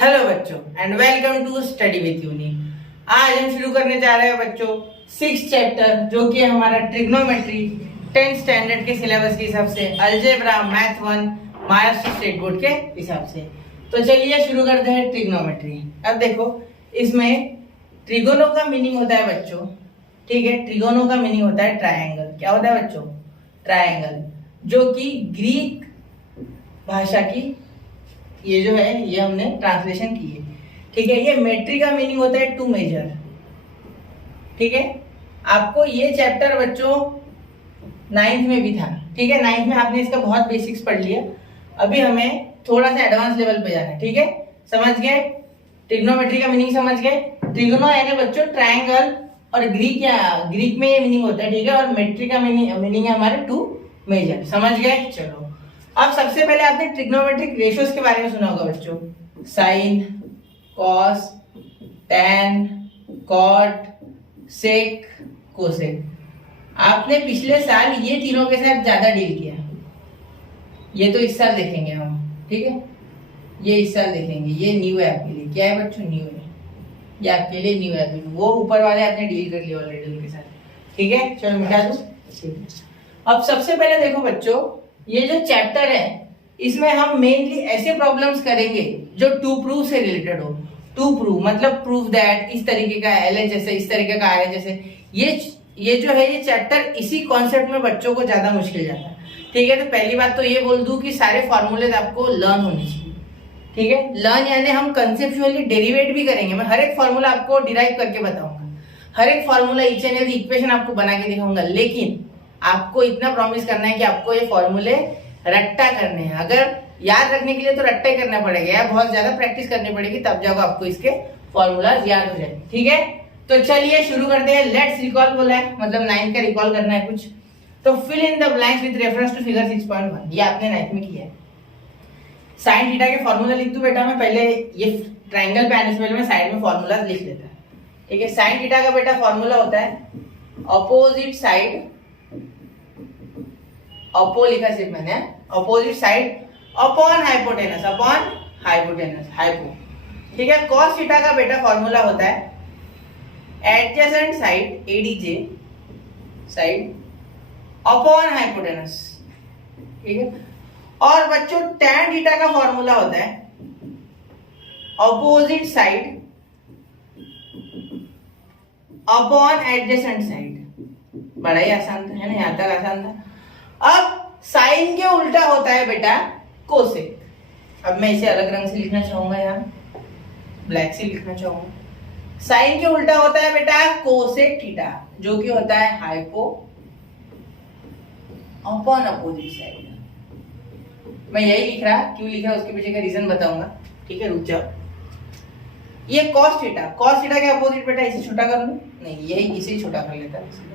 Hello बच्चों and welcome to study with Uni. आज हम शुरू करने जा रहे हैं बच्चों 6th चैप्टर जो कि हमारा ट्रिग्नोमेट्री 10th स्टैंडर्ड के सिलेबस के हिसाब से algebra math 1 Maharashtra state board के हिसाब से। तो चलिए शुरू करते हैं ट्रिग्नोमेट्री। अब देखो इसमें ट्रिगोनों का मीनिंग होता है बच्चों, ठीक है, ट्रिगोनों का मीनिंग होता है ट्रायंगल। क्या होता है बच्चों? ट्रायंगल, जो कि ग्रीक भाषा की ये जो है ये हमने ट्रांसलेशन की है, ठीक है। ये मेट्री का मीनिंग होता है टू मेजर, ठीक है। आपको ये चैप्टर बच्चों 9th में भी था, ठीक है। 9th में आपने इसका बहुत बेसिक्स पढ़ लिया, अभी हमें थोड़ा सा एडवांस लेवल पे जाना है, ठीक है। समझ गए? ट्रिग्नोमेट्री का मीनिंग समझ गए? ट्रिगोनो यानी बच्चों ट्रायंगल, और ग्रीक में ये मीनिंग होता है, ठीक है। और मेट्री का मीनिंग है हमारे टू मेजर। समझ गए? चलो अब सबसे पहले आपने ट्रिग्नोमेट्रिक रेशियोज के बारे में सुना होगा बच्चों, साइन, कॉस, टैन, कॉट, सेक, कोसेक। आपने पिछले साल ये तीनों के साथ ज्यादा डील किया, ये तो इस साल देखेंगे हम, ठीक है। ये इस साल देखेंगे, ये न्यू है आपके लिए। क्या है बच्चों? न्यू है, ये आपके लिए न्यू है। वो ऊपर वाले आपने डील कर लिया ऑलरेडी उनके साथ, ठीक है। चलो मिटा दो। अब सबसे पहले देखो बच्चों, ये जो चैप्टर है इसमें हम मेनली ऐसे प्रॉब्लम्स करेंगे जो टू प्रूव से रिलेटेड हो। टू प्रूव मतलब प्रूव दैट, इस तरीके का एल एच जैसे, इस तरीके का आर एच जैसे। ये जो है ये चैप्टर इसी कॉन्सेप्ट में बच्चों को ज्यादा मुश्किल जाता है, ठीक है। तो पहली बात तो ये बोल दूं कि सारे फॉर्मूले आपको लर्न होने चाहिए, ठीक है। लर्न यानी हम कंसेप्चुअली डेरिवेट भी करेंगे, मैं हर एक फॉर्मूला आपको डिराइव करके बताऊंगा, हर एक formula each and every equation आपको बना के दिखाऊंगा। लेकिन आपको इतना प्रॉमिस करना है कि आपको ये फॉर्मूले रट्टा करने हैं। अगर याद रखने के लिए तो रट्टा ही करना पड़ेगा, या बहुत ज्यादा प्रैक्टिस करनी पड़ेगी, तब जाकर आपको इसके फॉर्मूलाज याद हो जाएंगे, ठीक है। तो चलिए शुरू करते हैं। लेट्स रिकॉल बोला है, मतलब 9th का रिकॉल करना है कुछ। तो fill in the blanks with reference to figure 6.1, ये आपने 9th में किया है। साइन थीटा के फॉर्मूला लिख दूं बेटा? मैं पहले ये ट्रायंगल पे आने से पहले मैं साइड में फॉर्मूलाज लिख लेता है, ठीक है। साइन थीटा का बेटा फॉर्मूला होता है ऑपोजिट साइड, ऑपो लिखा सिर्फ मैंने, opposite side upon hypotenuse, upon hypotenuse, hypo, ठीक है। कॉस थीटा का बेटा फॉर्मूला होता है adjacent side, ADJ side upon hypotenuse, ठीक है। और बच्चों टैन थीटा का फॉर्मूला होता है opposite side upon adjacent side. बड़ा ही आसान था, है ना? यहां तक आसान था। अब साइन के उल्टा होता है बेटा कोसेक। अब मैं इसे अलग रंग से लिखना चाहूंगा, यहाँ ब्लैक से लिखना चाहूंगा। साइन के उल्टा होता है बेटा कोसेक थीटा, जो कि होता है हाइपो अपॉन अपोजिट साइड। मैं यही लिख रहा, क्यों लिख रहा उसके पीछे का रीजन बताऊंगा, ठीक है। रुक जाओ। ये कॉस थीटा, कॉस थीटा के अपोजिट बेटा इसे छोटा कर लूं? नहीं, यही इसे छोटा कर लेता है।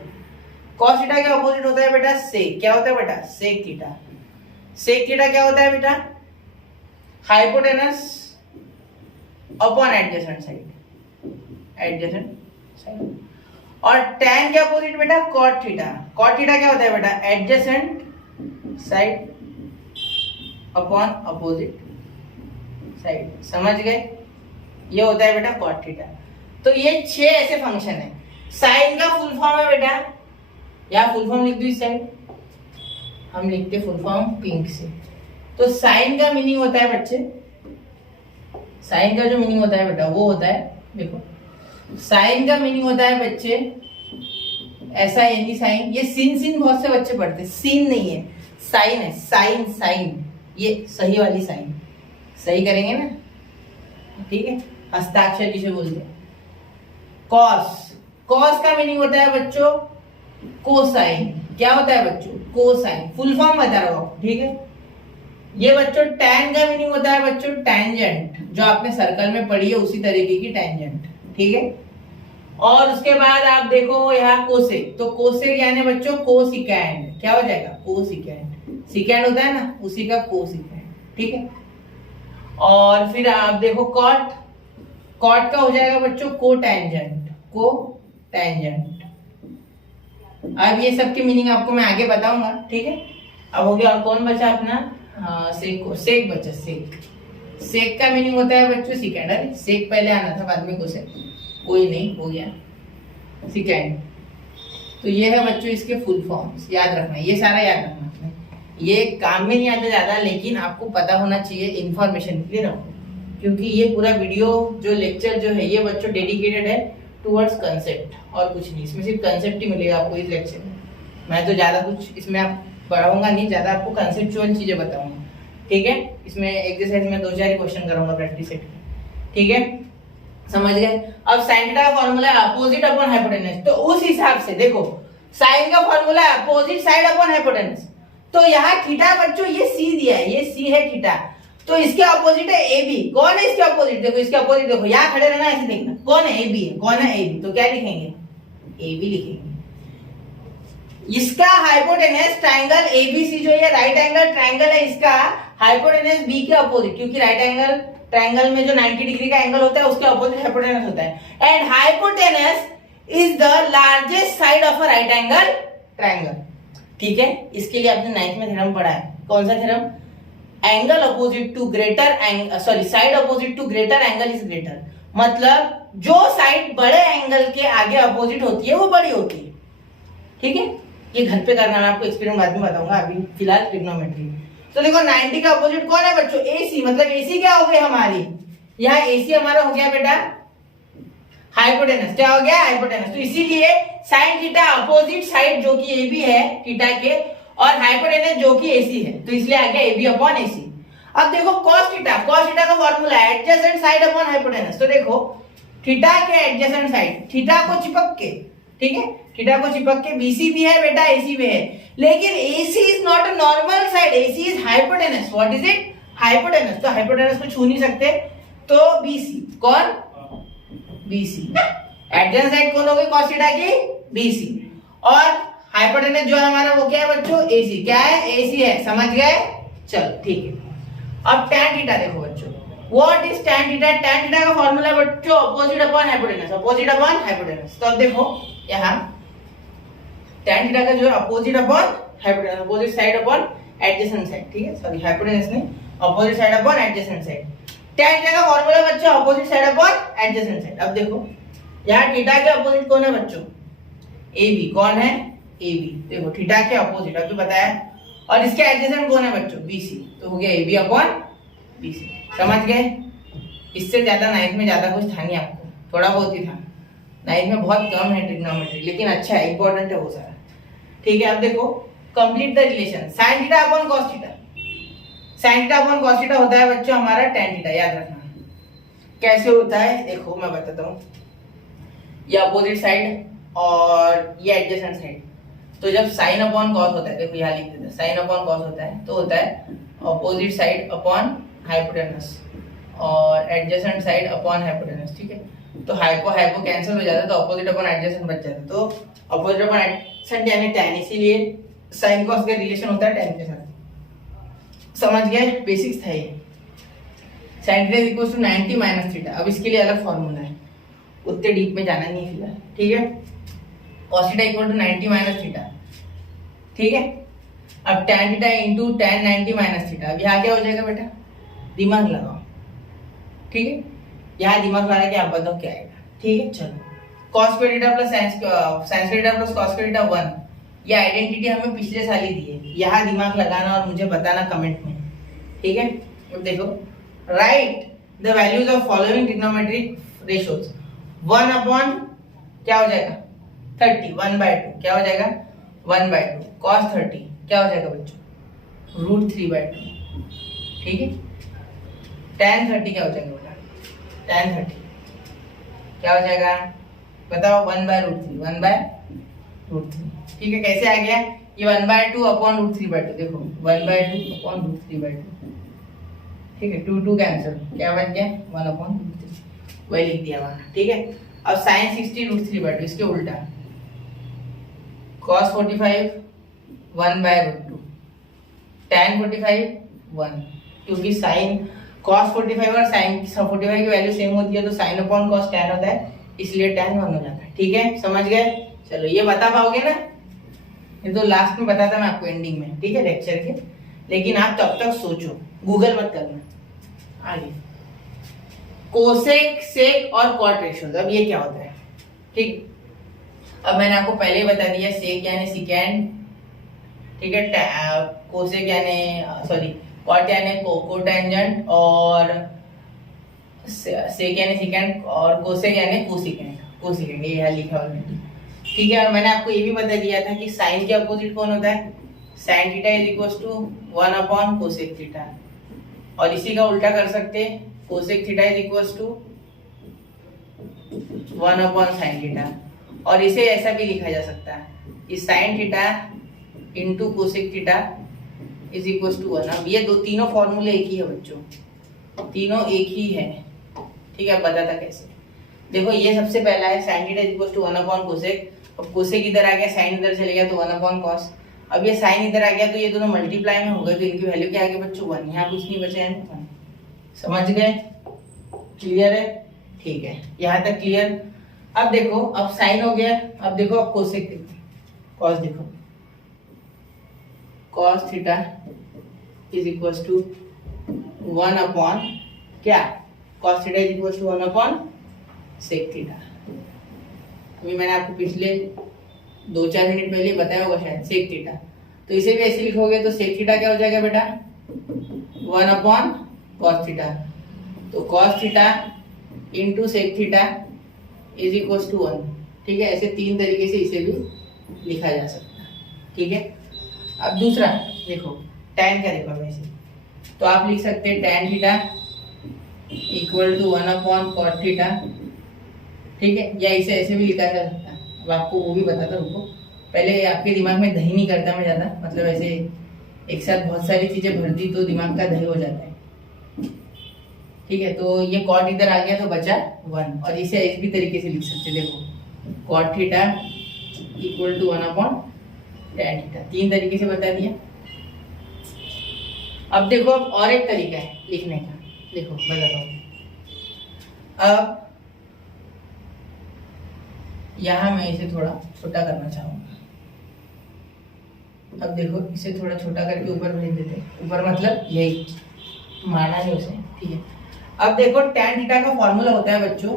कॉस थीटा के अपोजिट होता है बेटा सेक। क्या होता है बेटा? Sec theta. सेक थीटा क्या होता है बेटा? Hypotenuse upon adjacent side, adjacent side. और टैन के अपोजिट बेटा कॉट थीटा। कॉट थीटा क्या होता है बेटा? Adjacent side upon opposite side. समझ गए? ये होता है बेटा कॉट थीटा। तो ये 6 ऐसे फंक्शन है। साइन का फुल फॉर्म है बेटा, या फुल फॉर्म लिख दो इस साइड, हम लिखते फुल फॉर्म पिंक से। तो साइन का मीनिंग होता है बच्चे, साइन का जो मीनिंग होता है बेटा वो होता है, देखो साइन का मीनिंग होता है बच्चे ऐसा, यानी साइन, ये सीन बहुत से बच्चे पढ़ते हैं, सीन नहीं है साइन है, साइन साइन, ये सही वाली साइन, सही करेंगे ना, ठीक है। हस्ताक्षर जिसे बोलते हैं। कॉस, कॉस का मीनिंग होता है बच्चों कोसाइन। क्या होता है बच्चों? कोसाइन। फुल फॉर्म बता रहा हूं, ठीक है। ये बच्चों टैन का मीनिंग होता है बच्चों टैंजेंट, जो आपने सर्कल में पढ़ी है उसी तरीके की टैंजेंट, ठीक है। और उसके बाद आप देखो यहाँ कोसेक, तो कोसेक यानी बच्चों कोसिकेंड। क्या हो जाएगा? कोसिकेंड। सिकेंड होता है ना, उसी का कोसिकेंड, ठीक है। और फिर आप देखो कॉट, कॉट का हो जाएगा बच्चों को टैंजेंट, को टैंजेंट। अब ये सब की मीनिंग आपको मैं आगे बताऊंगा, ठीक है। अब हो गया, और कौन बचा अपना? सेक, सेक बचा, सेक, सेक का मीनिंग होता है बच्चों सेकेंड। अरे सेक पहले आना था, बाद में कोसेक, कोई नहीं, हो गया सेकेंड। तो ये है बच्चों इसके फुल फॉर्म्स, याद रखना, ये सारा याद रखना। ये काम में नहीं आता ज्यादा, लेकिन आपको पता होना चाहिए, इंफॉर्मेशन के लिए रखो, क्योंकि ये पूरा वीडियो जो लेक्चर जो है ये बच्चों डेडिकेटेड है टुवर्ड्स कंसेप्ट और कुछ नहीं। इसमें सिर्फ कंसेप्ट ही मिलेगा आपको इस लेक्चर में। मैं तो ज्यादा कुछ इसमें आप पढ़ाऊंगा नहीं, ज्यादा आपको कंसेप्चुअल चीजें बताऊंगा, ठीक है। इसमें एक्सरसाइज में 2-4 क्वेश्चन कराऊंगा प्रैक्टिस सेट, ठीक है, समझ गए। अब साइन थीटा का फॉर्मूला है अपोजिट अपॉन हाइपोटेनस, तो उस हिसाब से देखो साइन का फॉर्मूला है अपोजिट साइड अपॉन हाइपोटेनस। तो यहाँ थीटा बच्चों ये सी दिया है, ये सी है थीटा, तो इसके अपोजिट है ए बी। कौन है इसके अपोजिट? देखो इसके अपोजिट, देखो यहाँ खड़े रहना, ऐसे देखना कौन है, ए बी है। कौन है? A B. तो क्या लिखेंगे? ए बी लिखेंगे। इसका हाइपोटेनस ट्रायंगल एबीसी जो ये राइट एंगल ट्रायंगल है, इसका हाइपोटेनस बी के अपोजिट, क्योंकि राइट एंगल ट्रायंगल में जो 90 डिग्री का एंगल होता है उसके अपोजिट हाइपोटेनस होता है। And hypotenuse is the largest side of a right angle triangle, ठीक है। इसके लिए आपने 9th में थ्योरम पढ़ा है। कौन सा theorem? Angle opposite to greater sorry side opposite to greater angle is greater, मतलब जो साइड बड़े एंगल के आगे अपोजिट होती है वो बड़ी होती है, ठीक है। ये घर पे करना, मैं आपको एक्सपेरिमेंट बाद में बताऊंगा, अभी फिलहाल ट्रिग्नोमेट्री। तो देखो 90 का अपोजिट कौन है बच्चों? AC, मतलब AC क्या हो गई हमारी? यहाँ AC हमारा हो गया बेटा हाइपोटेनस। क्या हो गया? हाइपोटेनस। तो इसीलिए साइन थीटा अपोजिट साइड जो कि AB है थीटा के, और हाइपोटेनस जो कि AC है, तो इसलिए आ गया AB अपॉन AC। अब देखो cos थीटा का फॉर्मूला है एडजेसेंट साइड अपॉन हाइपोटेनस। तो देखो थीटा के एडजेसेंट साइड, थीटा को चिपक के, ठीक है, थीटा को चिपक के BC भी है बेटा, AC भी है, लेकिन AC is not a normal side, AC is hypotenuse. What is it? Hypotenuse. तो हाइपोटेनस को छू नहीं सकते, तो BC। कौन? BC। एडजेसेंट साइड कौन हो गई cos थीटा की? BC। और हाइपोटेनस जो हमारा वो क्या है बच्चों? AC। क्या है? AC है, समझ गए? चलो ठीक है। अब tan थीटा देखो बच्चों, what is tan theta? tan theta का फॉर्मूला बच्चों opposite upon hypotenuse, opposite upon hypotenuse. तो अब देखो यहाँ tan थीटा का जो है opposite upon hypotenuse, opposite side upon adjacent side, ठीक है, सॉरी हाइपोटेनस नहीं, opposite side upon adjacent side. tan theta का फॉर्मूला बच्चों opposite side upon adjacent side. अब देखो यहाँ थीटा के अपोजिट कौन है बच्चों? AB। कौन है? AB। देखो थीटा के अपोजिट अभी बताया, और इसके एडजेसेंट कौन है बच्चों? BC। तो हो गया AB अपॉन BC। समझ गए? इससे ज्यादा 9th में ज्यादा कुछ था नहीं, आपको थोड़ा बहुत ही था। 9th में बहुत कम है ट्रिग्नोमेट्री, लेकिन अच्छा है, इंपॉर्टेंट है वो सारा, ठीक है। अब देखो complete the relation sin theta upon cos theta. sin theta upon cos theta होता है बच्चों हमारा tan थीटा, याद रखना। कैसे होता है देखो मैं बताता हूँ। ये अपोजिट साइड और ये एडजेसेंट साइड, तो जब sin अपॉन cos होता है, देखो यहाँ लिख देते हैं, sin अपॉन cos होता है तो होता है अपोजिट साइड अपॉन हाइपोटेनस और एडजेसेंट साइड अपॉन हाइपोटेनस, ठीक है। तो हाइपो हाइपो कैंसिल हो जाता है, तो अपोजिट अपॉन एडजेसेंट बच जाता है, तो अपोजिट अपॉन एडजेसेंट यानी tan, इसीलिए sin cos का रिलेशन होता है tan के साथ। समझ गए? बेसिक्स था ये। sin theta equals to 90 minus theta. अब इसके लिए अलग फॉर्मूला है, उतने डीप में जाना नहीं है फिलहाल, ठीक है। cos theta equal to 90 minus theta, ठीक है। अब tan theta into tan 90 minus theta. अब यहाँ क्या हो जाएगा बेटा? दिमाग लगाओ, ठीक है। यहाँ दिमाग लगा के आप बताओ क्या आएगा, ठीक है। चलो cos square theta plus sin square theta plus cos square theta 1, ये आइडेंटिटी हमें पिछले साल ही दी है। यहाँ दिमाग लगाना और मुझे बताना कमेंट में, ठीक है। अब देखो right the values of following trigonometric ratios. 1 upon क्या हो जाएगा? 30, 1/2 क्या हो जाएगा? 1/2। cos 30 क्या हो जाएगा बच्चों? √3/2, ठीक है। tan 30 क्या हो जाएगा बेटा? tan 30 क्या हो जाएगा बताओ? 1/√3, 1/√3, ठीक है। कैसे आ गया ये? 1/2 अपॉन √3/2, देखो 1/2 अपॉन √3/2, ठीक है। 2 कैंसिल, क्या बच गया? 1 अपॉन √3, वही लिख दिया वहां, ठीक है। अब sin 60 √3/2, इसके उल्टा cos 45 1/√2, tan 45 1, क्योंकि sin cos 45 और sin 45 की वैल्यू सेम होती है, तो sin अपॉन cos tan होता है, इसलिए tan 1 हो जाता है, ठीक है। समझ गए? चलो ये बता पाओगे ना? ये तो लास्ट में बताता मैं आपको एंडिंग में, ठीक है, लेक्चर के। लेकिन आप तब तक सोचो, गूगल मत करना, आगे कोसेक, सेक और कॉट रेशियोज। अब ये क्या होता है, ठीक। अब मैंने आपको पहले ही बता दिया, सेक यानी सिकेंड, ठीक है, कोसेक यानी सॉरी कॉट यानी कोटेंजेंट, और सेक यानी सिकेंड, और कोसेक यानी कोसेकेंड, ये यहाँ लिखा ऑलरेडी, ठीक है। और मैंने आपको ये भी बता दिया था कि साइन के अपोजिट कौन होता है, sine theta is equal to 1 upon cosec theta, और इसी का उल्टा कर सकते हैं, cosec theta is equal to 1 upon sine theta, और इसे ऐसा भी लिखा जा सकता है कि sine theta into cosec theta is equal to 1। अब ये तीनों फॉर्मूले एक ही है बच्चों, तीनों एक ही है, ठीक है। अब बताता कैसे, देखो ये सबसे पहला है sine theta is equal to 1 upon cosec, अब कोसेक इधर आ गया, साइन इधर चले गया तो 1 अपॉन कॉस, अब ये साइन इधर आ गया तो ये दोनों मल्टीप्लाई में हो गए, तो इनकी वैल्यू क्या आ गई बच्चों 1, यहाँ कुछ नहीं बचा है 1। समझ गए, क्लियर है, ठीक है, यहाँ तक क्लियर। अब देखो, अब साइन हो गया, अब देखो अब कोसेक, कॉस देखो, cos theta is equal to 1 upon क्या, cos theta is equal to 1 upon sec theta. अभी मैंने आपको पिछले 2-4 मिनट पहले बताया होगा शायद, सेक थीटा, तो इसे भी ऐसे लिखोगे तो सेक थीटा क्या हो जाएगा बेटा, 1 अपॉन कॉस थीटा, तो cos theta into sec theta is equal to 1, ठीक है। ऐसे 3 तरीके से इसे भी लिखा जा सकता है, ठीक है। अब दूसरा देखो, tan का देखो वैसे, तो आप लिख सकते हैं tan theta equal to 1 upon cot theta, ठीक है, या इसे ऐसे भी लिखा जा सकता है। अब आपको वो भी बताता, रुको, पहले आपके दिमाग में दही नहीं करता मैं ज़्यादा, मतलब ऐसे एक साथ बहुत सारी चीज़ें भर दी तो दिमाग का दही हो जाता है, ठीक है। तो ये कॉट इधर आ गया तो बचा 1, और इसे इस भी तरीके से लिख सकते, देखो cot theta equal to 1 upon tan theta, 3 तरीके से बता दिया। अब देखो, अब और एक तरीका है लिखने का, देखो बताता हूँ। अब यहाँ मैं इसे थोड़ा छोटा करना चाहूंगा, अब देखो इसे थोड़ा छोटा करके ऊपर भेज देते, ऊपर मतलब यही माना है उसे, ठीक है। अब देखो tan थीटा का फॉर्मूला होता है बच्चों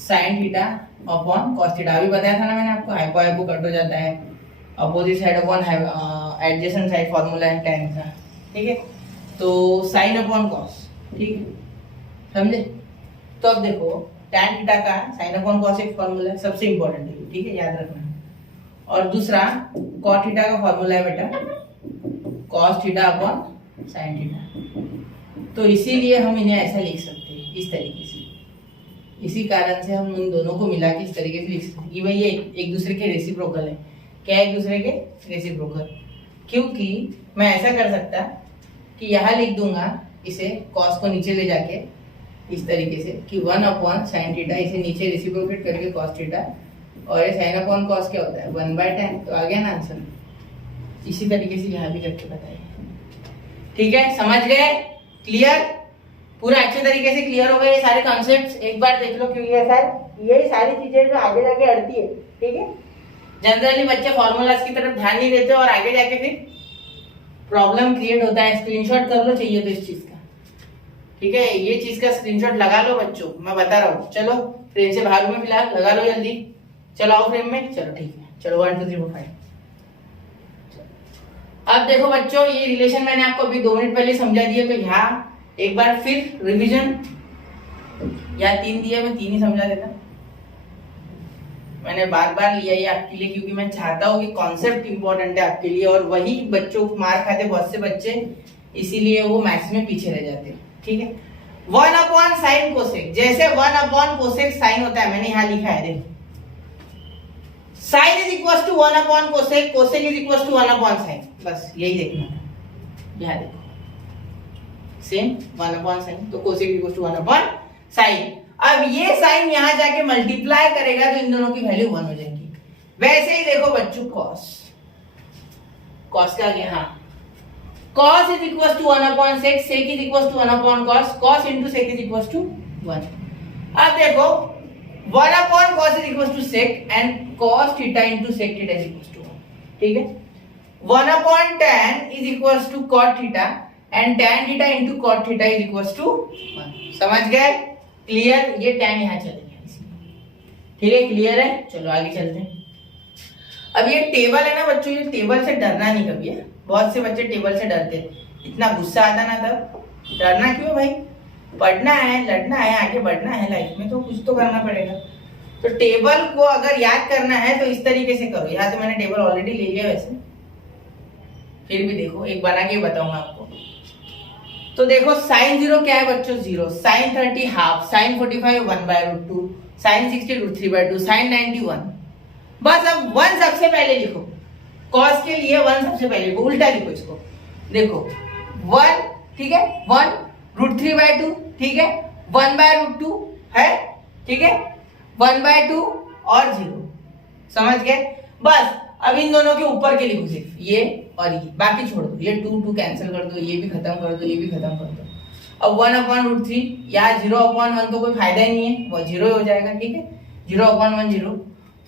sin theta upon cos theta, अभी बताया था ना मैंने आपको, हाइपो हाइपो कट हो जाता है, opposite side upon adjacent side formula है tan का, ठीक है। तो sin अपॉन cos, ठीक है, समझे। तो अब देखो tan थीटा का sin अपॉन cos एक फॉर्मूला है, सबसे इंपॉर्टेंट है, ठीक है, याद रखना। और दूसरा cot थीटा का फॉर्मूला है बेटा cos theta upon sin theta, तो इसीलिए हम इन्हें ऐसा लिख सकते हैं इस तरीके से, इसी कारण से हम उन दोनों को मिला के इस तरीके से लिख सकते हैं कि भाई ये एक दूसरे के रेसिप्रोकल है। क्या एक दूसरे के रेसिप्रोकल, क्योंकि मैं ऐसा कर सकता कि यहाँ लिख दूंगा इसे कॉस को नीचे ले जाके इस तरीके से कि 1 अपॉन साइन थीटा, इसे नीचे रेसिप्रोकेट करके कॉस थीटा, और ये साइन अपॉन कॉस क्या होता है 1/tan, तो आ गया ना आंसर। इसी तरीके से यहाँ भी करके बताइए, ठीक है, समझ गए, क्लियर, पूरा अच्छे तरीके से क्लियर हो गए ये सारे कॉन्सेप्ट्स, एक बार देख लो, क्योंकि यही सारी चीजें जो आगे जाके अड़ती है, ठीक है। जनरली बच्चे फॉर्मूलाज की तरफ ध्यान नहीं देते और आगे जाके फिर प्रॉब्लम क्रिएट होता है। स्क्रीनशॉट कर लो चाहिए तो इस चीज का, ठीक है, ये चीज का स्क्रीनशॉट लगा लो बच्चों, मैं बता रहा हूँ। चलो फ्रेम से बाहर में फिलहाल लगा लो जल्दी, चलो आओ फ्रेम में, चलो ठीक है, चलो 1 2 3 4 5। अब देखो बच्चों, ये रिलेशन मैंने आपको अभी 2 मिनट पहले समझा दिया, तो यहाँ एक बार फिर रिवीजन, या 3 दिया, मैं 3 ही समझा देता, मैंने बार बार लिया ये आपके लिए, क्योंकि मैं चाहता हूँ कि कॉन्सेप्ट इंपॉर्टेंट है आपके लिए, और वही बच्चों मार खाते बहुत से बच्चे, इसीलिए वो मैथ्स में पीछे रह जाते हैं, ठीक है। 1 अपॉन साइन कोसेक, जैसे 1 अपॉन कोसेक साइन होता है, मैंने यहाँ लिखा है, देखो sine is equal to 1 upon cosec, cosec is equal to 1 upon sine, बस यही देखना था। यहाँ देखो सेम 1 अपॉन साइन, तो cosec is equal to 1 upon sine. अब ये साइन यहां जाके मल्टीप्लाई करेगा तो इन दोनों की वैल्यू 1 हो जाएगी। वैसे ही देखो बच्चों कॉस, कॉस का गया, हाँ, cos is equals to 1 upon sec, sec is equals to 1 upon cos, cos into sec is equals to 1। अब देखो 1 upon cos is equals to sec and cos theta into sec theta is equals to 1, ठीक है। 1 upon tan is equals to cot theta and tan theta into cot theta is equal to 1। समझ गए? Clear? ये tan यहाँ चले गया इसलिए। ठीक है, क्लियर है? चलो आगे चलते हैं। अब ये टेबल है ना बच्चों, ये टेबल से डरना नहीं कभी है। बहुत से बच्चे टेबल से डरते हैं, इतना गुस्सा आता ना तब। डरना क्यों भाई? पढ़ना है, लड़ना है, आगे बढ़ना है लाइफ में, तो कुछ तो करना पड़ेगा। तो टेबल को अगर याद करना है तो इस तरीके से करो। यहाँ तो मैंने टेबल ऑलरेडी ले लिया वैसे, फिर भी देखो एक बना के बताऊंगा आपको। तो देखो साइन 0 क्या है बच्चों? 0। Sine 30 half, sine 45 1/√2, sine 60 √3/2, sine 90 1। बस अब 1 सबसे पहले लिखो, कॉस के लिए 1 सबसे पहले लिखो, उल्टा लिखो इसको। देखो 1, ठीक है, 1 √3/2, ठीक है, 1/√2 है, ठीक है, 1/2 और 0। समझ गए? बस अब इन दोनों के ऊपर के लिखो, सिर्फ ये और ये, बाकी छोड़ दो। ये 2 कैंसिल कर दो, ये भी खत्म कर दो, ये भी खत्म कर दो। अब 1/√3, यहाँ 0/1 तो कोई फायदा ही नहीं है, वो 0 हो जाएगा। ठीक है, 0/1 0।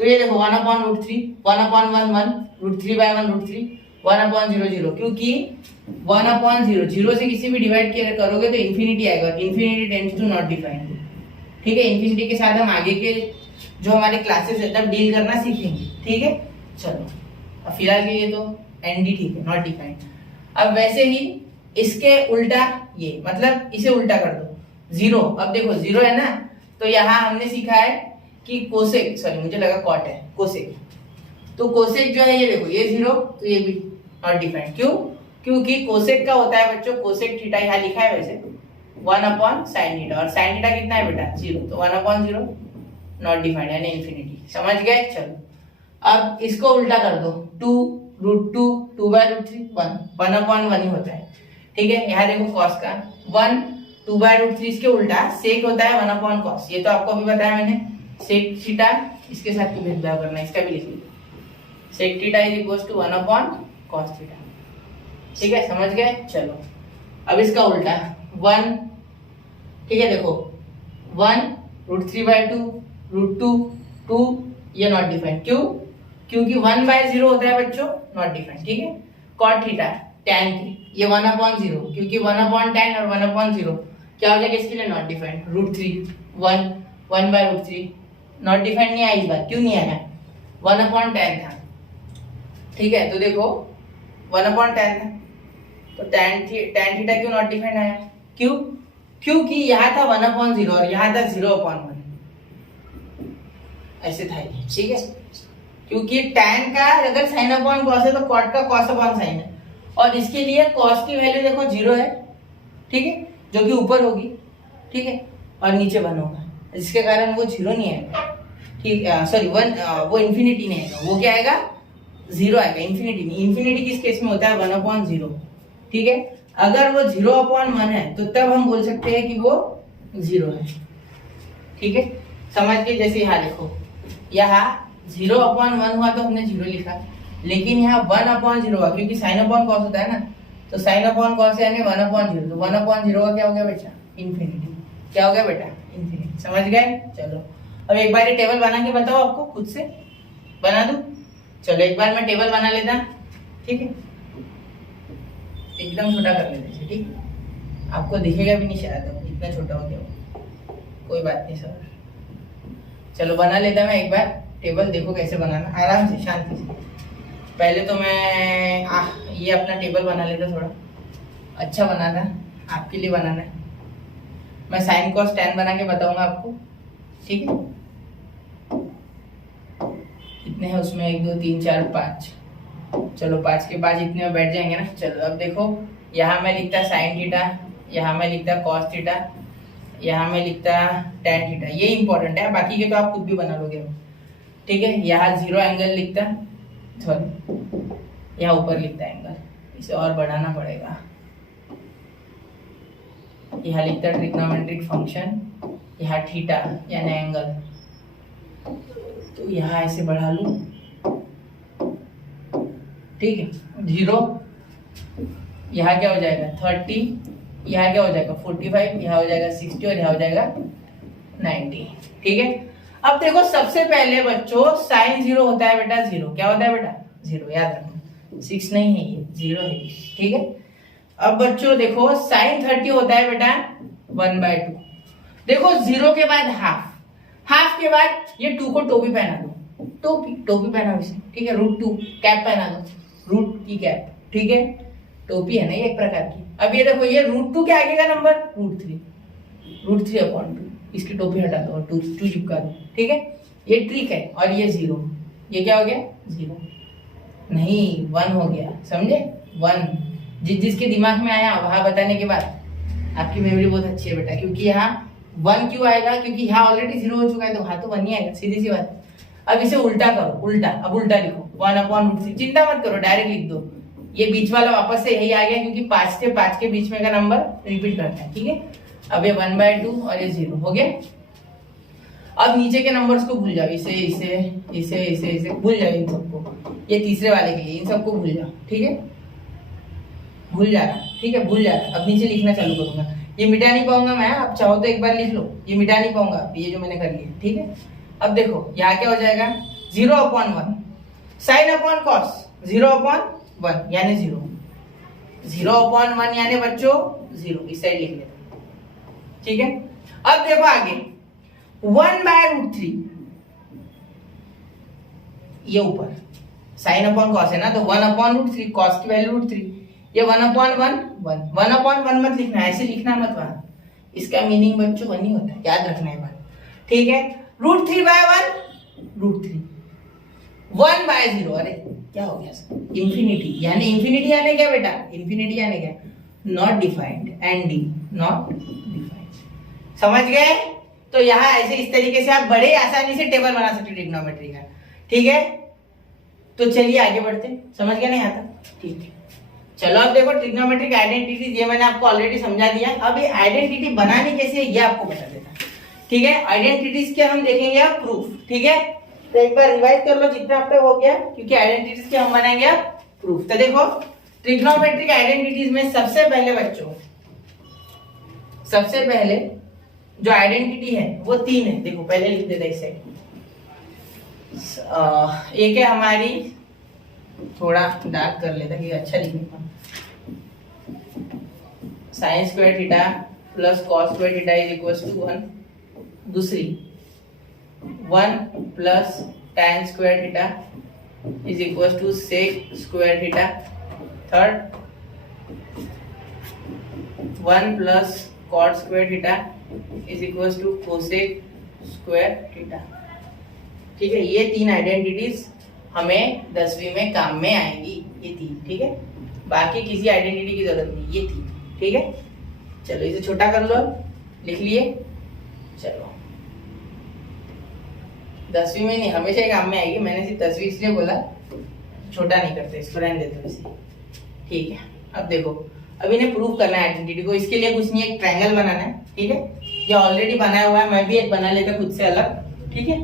तो ये देखो 1/√3, 1/1 √3/1 1/0 0, क्योंकि 1/0 0 से किसी भी डिवाइड करोगे तो इन्फिनिटी आएगा, infinity tends to not defined. ठीक है, इन्फिनिटी के साथ हम आगे के जो हमारे क्लासेस है तब डील करना सीखेंगे। ठीक है, चलो अब फिलहाल के लिए तो एनडी ठीक है, नॉट डिफाइंड। अब वैसे ही इसके उल्टा, ये मतलब इसे उल्टा कर दो 0। अब देखो 0 है ना, तो यहाँ हमने सीखा है कि कोसेक, सॉरी मुझे लगा कॉट है, कोसेक। तो कोसेक जो है ये देखो, ये 0 तो ये भी नॉट डिफाइंड। क्यों? क्योंकि कोसेक का होता है बच्चों, कोसेक थीटा यहाँ लिखा है वैसे 1/sin थीटा, और sin थीटा कितना है बेटा? 0, तो 1/0 नॉट डिफाइंड यानी इन्फिनिटी। समझ गए? चलो अब इसको उल्टा कर दो, 2√2 2/√3 1 1/1 ही होता है। ठीक है, यहाँ देखो cos का 1 2/√3, इसके उल्टा सेक होता है 1/cos। ये तो आपको अभी बताया मैंने, सेक थीटा, इसके साथ क्यों भेदभाव करना, इसका भी लिख लीजिए, sec theta is equal to 1/cos theta. ठीक है, समझ गए? चलो अब इसका उल्टा 1, ठीक है, देखो 1 √3/2 √2 2, ये नॉट डिफाइंड। क्यों? क्योंकि 1/0 होता है बच्चों, नॉट डिफाइंड। ठीक है, cot थीटा tan 3, ये 1/0, क्योंकि 1/tan और 1/0 क्या हो जाएगा इसके लिए? Not defined. √3 1/√3 नॉट डिफाइंड नहीं आया इस बार। क्यों नहीं आया? 1/tan था। ठीक है, तो देखो 1/tan था, तो tan थीटा क्यों नॉट डिफाइंड आया? क्यों? क्योंकि यहाँ था 1/0 और यहाँ था 0/1, ऐसे था ये। ठीक है, क्योंकि tan का अगर sin/cos है तो cot का cos/sin है, और इसके लिए cos की वैल्यू देखो 0 है। ठीक है, जो कि ऊपर होगी, ठीक है, और नीचे 1 होगा, जिसके कारण वो 0 नहीं आएगा। ठीक, सॉरी 1, वो इन्फिनिटी नहीं आएगा, वो क्या आएगा? 0 आएगा, इन्फिनिटी नहीं। इन्फिनिटी किस केस में होता है? 1/0। ठीक है, अगर वो 0/1 है तो तब हम बोल सकते हैं कि वो 0 है। ठीक है, समझ के? जैसे यहाँ देखो, यहाँ 0/1 हुआ तो हमने 0 लिखा, लेकिन यहाँ 1/0 हुआ क्योंकि sin/cos होता है ना, तो sin/cos यानी 1/0, तो 1/0 का क्या हो गया बेटा? इन्फिनिटी। क्या हो गया बेटा? इन्फिनिटी। समझ गए? चलो अब एक बार ये टेबल बना के बताओ, आपको खुद से बना दूं? चलो एक बार मैं टेबल बना लेता। ठीक है, एकदम छोटा कर लेते हैं। ठीक, आपको दिखेगा भी नहीं शायद, अब इतना छोटा हो गया वो, कोई बात नहीं सर। चलो बना लेता मैं एक बार टेबल, देखो कैसे बनाना, आराम से शांति से। पहले तो मैं ये अपना टेबल बना लेता, थोड़ा अच्छा बनाना, आपके लिए बनाना है। मैं sin cos tan बना के बताऊंगा आपको। ठीक है, कितने हैं उसमें? 1 2 3 4 5, चलो 5 के 5 इतने में बैठ जाएंगे ना। चलो अब देखो, यहाँ मैं लिखता sin थीटा, यहाँ मैं लिखता cos थीटा, यहाँ मैं लिखता tan थीटा। ये इंपॉर्टेंट है, बाकी के तो आप खुद भी बना लोगे। ठीक है, यहाँ 0 एंगल लिखता, सॉरी यहाँ ऊपर लिखता एंगल, इसे और बढ़ाना पड़ेगा। यहाँ लिखता ट्रिग्नोमेट्रिक फंक्शन, यहाँ थीटा यानी एंगल, तो यहाँ ऐसे बढ़ा लूं। ठीक है, 0, यहाँ क्या हो जाएगा? 30, यहाँ क्या हो जाएगा? 45, यहाँ हो जाएगा 60 और यहाँ हो जाएगा 90। ठीक है, अब देखो सबसे पहले बच्चों sin 0 होता है बेटा 0। क्या होता है बेटा? 0, याद रखना। 6 नहीं है ये, 0 है। ठीक है, अब बच्चों देखो sin 30 होता है बेटा 1/2। देखो 0 के बाद हाफ के बाद ये 2 को टोपी पहना दो, टोपी पहना इसे, ठीक है। √2 कैप पहना दो, रूट की कैप, ठीक है। टोपी है ना ये एक प्रकार की। अब ये देखो ये √2 के आगे का नंबर √3/2, इसकी टोपी हटा दो और 2 चिपका दो, ठीक है। ये ट्रिक है। और ये 0, ये क्या हो गया 0 नहीं 1 हो गया, समझे 1। जिसके दिमाग में आया वहां बताने के बाद आपकी मेमोरी बहुत अच्छी है बेटा, क्योंकि यहाँ 1 क्यों आएगा, क्योंकि यहाँ ऑलरेडी 0 हो चुका है, तो वहां तो 1 ही आएगा, सीधी सी बात। अब इसे उल्टा करो, अब उल्टा लिखो 1/√3। चिंता मत करो, डायरेक्ट लिख दो। ये बीच वाला वापस से यही आ गया, क्योंकि 5 से 5 के बीच में का नंबर रिपीट करता है, ठीक है। अब ये 1/2 और ये 0 हो गया। अब नीचे के नंबर्स को भूल जाओ, इसे भूल जाओ इन सबको। ये तीसरे वाले के लिए इन सबको भूल जाओ, ठीक है। भूल जाना, ठीक है, भूल जाना। अब नीचे लिखना चालू करूंगा। ये मिटा नहीं पाऊंगा मैं, आप चाहो तो एक बार लिख लो। ये मिटा नहीं पाऊंगा ये जो मैंने कर लिया, ठीक है। अब देखो यहाँ क्या हो जाएगा 0/1 sin अपॉन कॉस 0/1 यानी 0/1 यानी बच्चों 0। इस साइड लिख लेते हैं, ठीक है। अब देखो आगे 1/√3, ये ऊपर sin अपॉन कॉस है ना, तो 1/√3, कॉस की वैल्यू √3। ये 1/1 मत लिखना, ऐसे लिखना मत वहां। इसका मीनिंग बच्चों 1 ही होता है, याद रखना है बात, ठीक है। √3/1 √3, 1/0, अरे क्या हो गया सर, इंफिनिटी। यानी इंफिनिटी यानी क्या बेटा, इंफिनिटी यानी क्या, not defined, and not defined, समझ गए। तो यहाँ ऐसे इस तरीके से आप बड़े आसानी से टेबल बना सकते ट्रिग्नोमेट्री का, ठीक है। तो चलिए आगे बढ़ते, समझ गया नहीं आता, ठीक है। चलो अब देखो ट्रिग्नोमेट्रिक आइडेंटिटीज, ये मैंने आपको ऑलरेडी समझा दिया। अब ये आइडेंटिटी बनानी कैसे है ये आपको बता देता, ठीक है। आइडेंटिटीज के हम देखेंगे अब प्रूफ, ठीक है। तो एक बार रिवाइज कर लो जितना अब तक हो गया, क्योंकि आइडेंटिटीज के हम बनाएंगे अब प्रूफ। तो देखो ट्रिग्नोमेट्रिक आइडेंटिटीज में सबसे पहले बच्चों, सबसे पहले जो आइडेंटिटी है वो 3 है। देखो पहले लिख देता इस साइड। एक है हमारी, थोड़ा डार्क कर लेता कि अच्छा लिखने का, sin square theta plus cos square theta is equal to 1। दूसरी 1 plus tan square theta is equal to sec square theta. Third 1 plus cot square theta is equal to cosec square theta, ठीक है। ये 3 identities हमें 10वीं में काम में आएंगी, ये 3, ठीक है। बाकी किसी आइडेंटिटी की जरूरत नहीं, ये 3, ठीक है। चलो इसे छोटा कर लो, लिख लिए। चलो 10वीं में नहीं, हमेशा काम में आएगी। मैंने सिर्फ 10वीं इसलिए बोला, छोटा नहीं करते, इसको रहने देते इसे, ठीक है। अब देखो अब इन्हें प्रूव करना है आइडेंटिटी को। इसके लिए कुछ नहीं, एक ट्रायंगल बनाना है, ठीक है। ये ऑलरेडी बनाया हुआ है, मैं भी एक बना लेता खुद से अलग, ठीक है।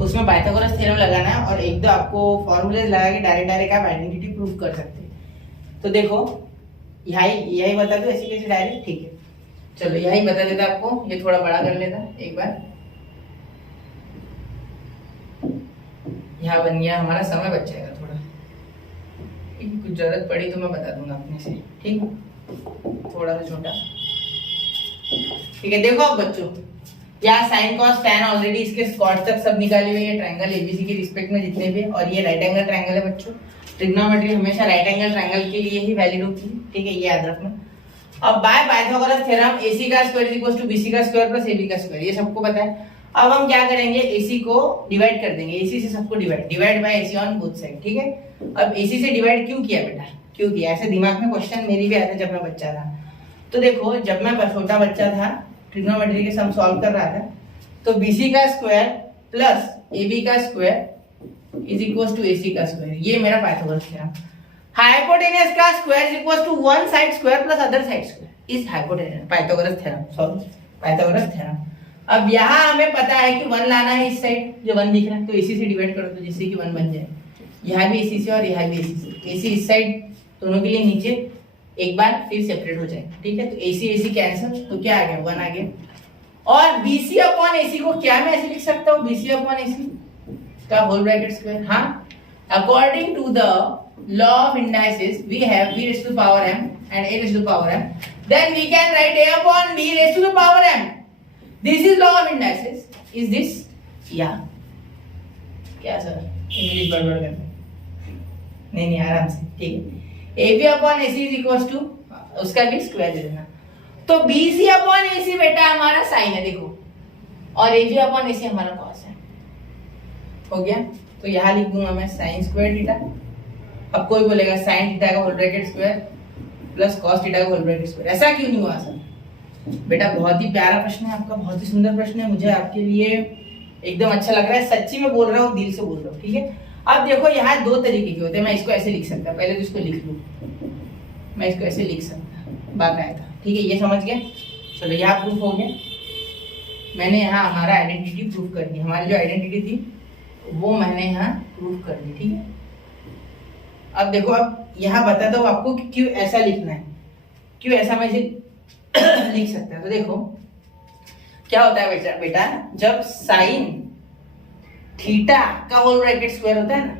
उसमें पाइथागोरस थ्योरम लगाना है और एक दो आपको फॉर्मूलेज लगा के डायरेक्ट आप आइडेंटिटी प्रूव कर सकते हैं। तो देखो यही बता दो ऐसे कैसे डायरेक्ट, ठीक है। चलो यही बता देता आपको, ये थोड़ा बड़ा कर लेता एक बार। यहाँ बन गया, हमारा समय बच जाएगा थोड़ा, कुछ जरूरत पड़ी तो मैं बता दूंगा अपने से, ठीक है। थोड़ा सा छोटा, ठीक है। देखो अब बच्चों यहाँ साइन कॉस टैन ऑलरेडी इसके स्क्वाड तक सब निकाले हुए हैं ट्रायंगल एबीसी के रिस्पेक्ट में जितने भी, और ये राइट एंगल ट्रायंगल है बच्चों। ट्रिग्नोमेट्री हमेशा राइट एंगल ट्रायंगल के लिए ही वैलिड होती है, ठीक है, ये याद रखना। अब बाय पाइथागोरस थ्योरम AC का square is equal to BC का स्क्वायर प्लस AB का स्क्वायर, ये सबको पता है। अब हम क्या करेंगे, AC को डिवाइड कर देंगे, AC से सबको divide by AC on both side, ठीक है। अब AC से डिवाइड क्यों किया बेटा, क्यों किया, ऐसे दिमाग में क्वेश्चन मेरी भी आता जब मैं बच्चा था। तो देखो जब मैं छोटा बच्चा था ट्रिग्नोमेट्री के सम सॉल्व कर रहा था, तो BC का स्क्वायर प्लस AB का square is equal to AC का स्क्वायर, ये मेरा पाइथागोरस थ्योरम। हाइपोटेनस का square is equal to one side square plus other side square is hypotenuse, Pythagoras theorem, sorry Pythagoras theorem. अब यहाँ हमें पता है कि 1 लाना है इस साइड, जो 1 दिख रहा है, तो AC से डिवाइड कर दो जिससे कि 1 बन जाए। यहाँ भी AC से और यहाँ भी AC से, AC इस साइड दोनों के लिए नीचे एक बार फिर सेपरेट हो जाएगा, ठीक है। तो AC कैंसिल, तो क्या आ गया 1 आ गया। और BC अपॉन AC को क्या मैं ऐसे लिख सकता हूँ, BC अपॉन AC का होल ब्रैकेट स्क्वायर। हाँ, according to the law of indices we have V raised to power m and a raised to the power m, then we can write a upon b raised to the power m. This is law of indices. Is this? Yeah. क्या sir English बड़बड़ करना नहीं आराम से ठीक है. AB upon AC is equal to उसका भी स्क्वायर दे देना. तो BC अपॉन AC बेटा हमारा साइन है देखो, और AB अपॉन AC हमारा कॉस है. हो गया. तो यहाँ लिख दूंगा मैं साइन स्क्वायर थीटा. अब कोई बोलेगा साइन थीटा का whole bracket square plus cos theta का होल ब्रैकेट स्क्वायर, ऐसा क्यों नहीं हुआ सर? बेटा बहुत ही प्यारा प्रश्न है आपका, बहुत ही सुंदर प्रश्न है, मुझे आपके लिए एकदम अच्छा लग रहा है, सच्ची में बोल रहा हूँ, दिल से बोल रहा हूँ. ठीक है. अब देखो यहाँ दो तरीके के होते हैं. मैं इसको ऐसे लिख सकता, पहले तो इसको लिख लूँ, मैं इसको ऐसे लिख सकता, बात आया था. ठीक है, ये समझ गए. चलो यहाँ प्रूफ हो गया. मैंने यहाँ हमारा आइडेंटिटी प्रूफ कर दी, हमारी जो आइडेंटिटी थी वो मैंने यहाँ प्रूफ कर दी. ठीक है. अब देखो, अब यहाँ बता दो आपको कि क्यों ऐसा लिखना है, क्यों ऐसा मैं इसे लिख सकता है. तो देखो क्या होता है बेटा, जब साइन थीटा का होल ब्रैकेट स्क्वायर होता है ना,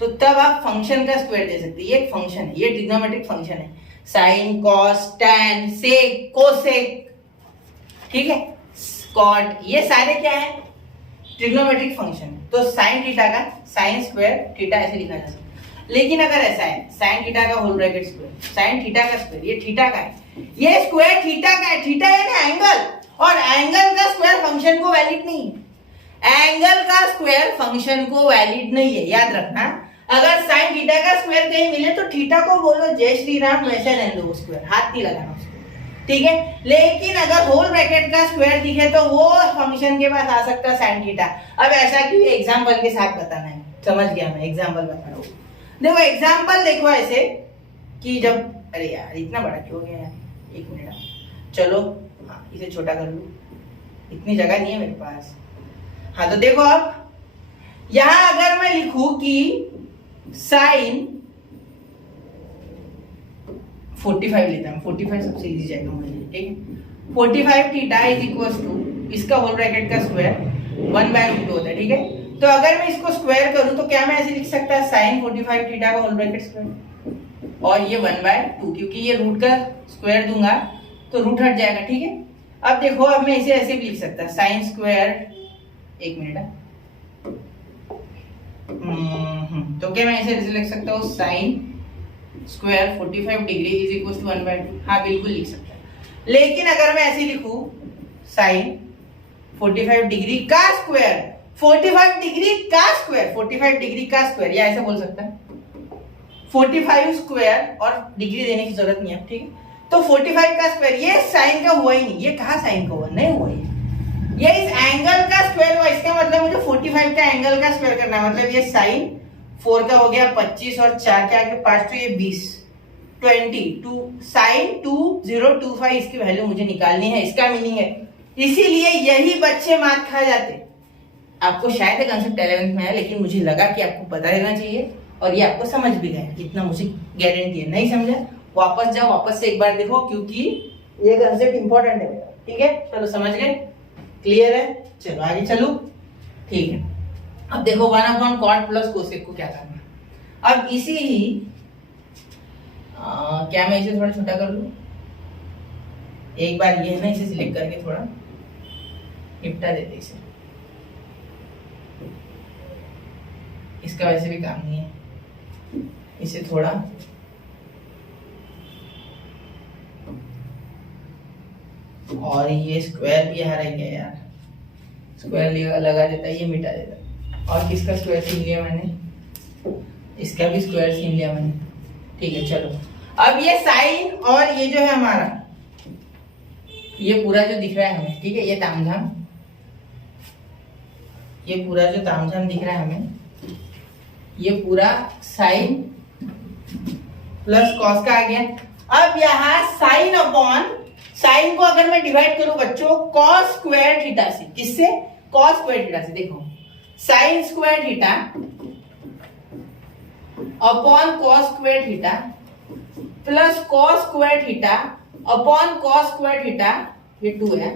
तो तब आप फंक्शन का स्क्वायर दे सकते हैं. ये एक फंक्शन है, ये ट्रिग्नोमेट्रिक फंक्शन है. Sine, cos, tan, sec, cosec, ठीक है, कॉट, ये सारे क्या है? Trigonometric function. तो साइन थीटा का साइन स्क्वायर थीटा ऐसे लिखा जा सकता है. लेकिन अगर ऐसा है साइन थीटा का whole bracket square, sine theta का स्क्वायर, ये थीटा का है, ये स्क्वायर थीटा का है. थीटा है ना एंगल, और एंगल का स्क्वायर फंक्शन को वैलिड नहीं है. एंगल का स्क्वायर फंक्शन को वैलिड नहीं है, याद रखना. अगर साइन थीटा का स्क्वायर कहीं मिले तो थीटा को बोलो जय श्री राम, वैसे रहने दो स्क्वायर, हाथ नहीं लगाना उसको. ठीक है. लेकिन अगर होल ब्रैकेट का स्क्वायर दिखे तो वो फंक्शन के पास आ सकता है साइन थीटा. अब ऐसा क्यों? एग्जांपल के साथ बताना है. समझ गया, मैं एग्जांपल बता रहा हूँ. देखो एग्जांपल देखो ऐसे कि जब, अरे यार इतना बड़ा क्यों हो गया यार, एक मिनट, चलो हाँ इसे छोटा कर लूं, इतनी जगह नहीं है मेरे पास. हाँ तो देखो अब यहां अगर मैं लिखूं कि साइन 45 लेता हूं, 45 सबसे इजी जाएगा मुझे. ठीक है. 45 थीटा इज इक्वल टू इसका होल ब्रैकेट का स्क्वायर 1/√2 होता है. ठीक है. तो अगर मैं इसको स्क्वायर करूं तो क्या मैं ऐसे लिख सकता है साइन 45 थीटा का होल ब्रैकेट स्क्वायर, और ये 1/2, क्योंकि ये रूट का स्क्वायर दूंगा तो रूट हट जाएगा. ठीक है. अब देखो, अब मैं इसे ऐसे भी लिख सकता साइन स्क्वायर, एक मिनट, तो क्या मैं इसे लिख सकता हूँ sine square 45 degree is equal to 1/2. हाँ बिल्कुल लिख सकता है. लेकिन अगर मैं ऐसे लिखूं साइन 45 डिग्री का स्क्वायर, 45 डिग्री का स्क्वायर, 45 डिग्री का स्क्वायर, या ऐसे बोल सकता है 45 स्क्वायर, और डिग्री देने की जरूरत नहीं है. ठीक है. तो 45 का स्क्वायर, ये साइन का हुआ ही नहीं, ये कहा साइन का हुआ, नहीं हुआ ये इस एंगल का स्क्वायर हुआ. इसका मतलब मुझे 45 का एंगल का स्क्वायर करना है. मतलब ये साइन 4 का हो गया 25, और 4 के आगे 5, तो ये 20, 22 साइन 2025, इसकी वैल्यू मुझे निकालनी है. इसका मीनिंग है, इसीलिए यही बच्चे मार खा जाते. आपको शायद कंसेप्ट 11th में है, लेकिन मुझे लगा कि आपको पता रहना चाहिए, और ये आपको समझ भी गया, इतना मुझे गारंटी है. नहीं समझा, वापस जाओ, वापस से एक बार देखो, क्योंकि ये कंसेप्ट इंपॉर्टेंट है बेटा. ठीक है. चलो समझ गए, क्लियर है. चलो आगे चलो. ठीक है. अब देखो 1/cot प्लस कोसेक को क्या करना. अब इसी ही क्या मैं इसे थोड़ा छोटा कर लूं, एक बार ये है ना, इसे सिलेक्ट करके थोड़ा निपटा देते इसे. इसका वैसे भी काम नहीं है, इसे थोड़ा और ये स्क्वायर भी यहाँ रह गया यार, स्क्वायर लगा देता, ये मिटा देता. और किसका स्क्वायर छीन लिया मैंने, इसका भी स्क्वायर छीन लिया मैंने. ठीक है. चलो अब ये साइन और ये जो है हमारा, ये पूरा जो दिख रहा है हमें, ठीक है, ये तामझाम, ये पूरा जो तामझाम दिख रहा है हमें, ये पूरा साइन प्लस कॉस का आ गया. अब यहाँ साइन अपॉन, साइन को अगर मैं डिवाइड करूं बच्चों कॉस स्क्वायर थीटा से, किससे? कॉस स्क्वायर थीटा से. देखो sine square theta upon cos square theta plus cos square theta upon cos square theta, ये 2 है,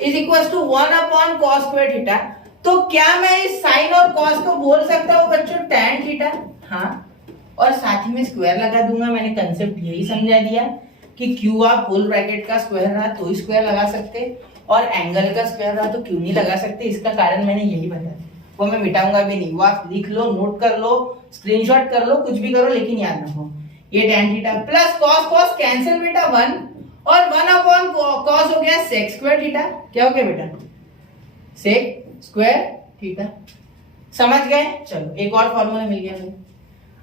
is equal to 1 upon cos square theta. तो क्या मैं इस साइन और कॉस को बोल सकता हूं बच्चों टैन थीटा? हाँ. और साथ ही में स्क्वायर लगा दूंगा। मैंने कंसेप्ट यही समझा दिया कि क्यू आप फुल ब्रैकेट का स्क्वायर रहा तो स्क्वायर लगा सकते और एंगल का स्क्वायर रहा तो क्यों नहीं लगा सकते। इसका कारण मैंने यही बताया, वो मैं मिटाऊंगा भी नहीं। वो आप लिख लो, नोट कर लो, स्क्रीनशॉट कर लो, कुछ भी करो, लेकिन याद रखो ये tan theta plus cos cos cancel बेटा 1 और 1 अपॉन cos हो गया sec स्क्वायर थीटा। क्या हो गया बेटा? sec square theta. समझ गए? चलो एक और फॉर्मूला मिल गया मुझे।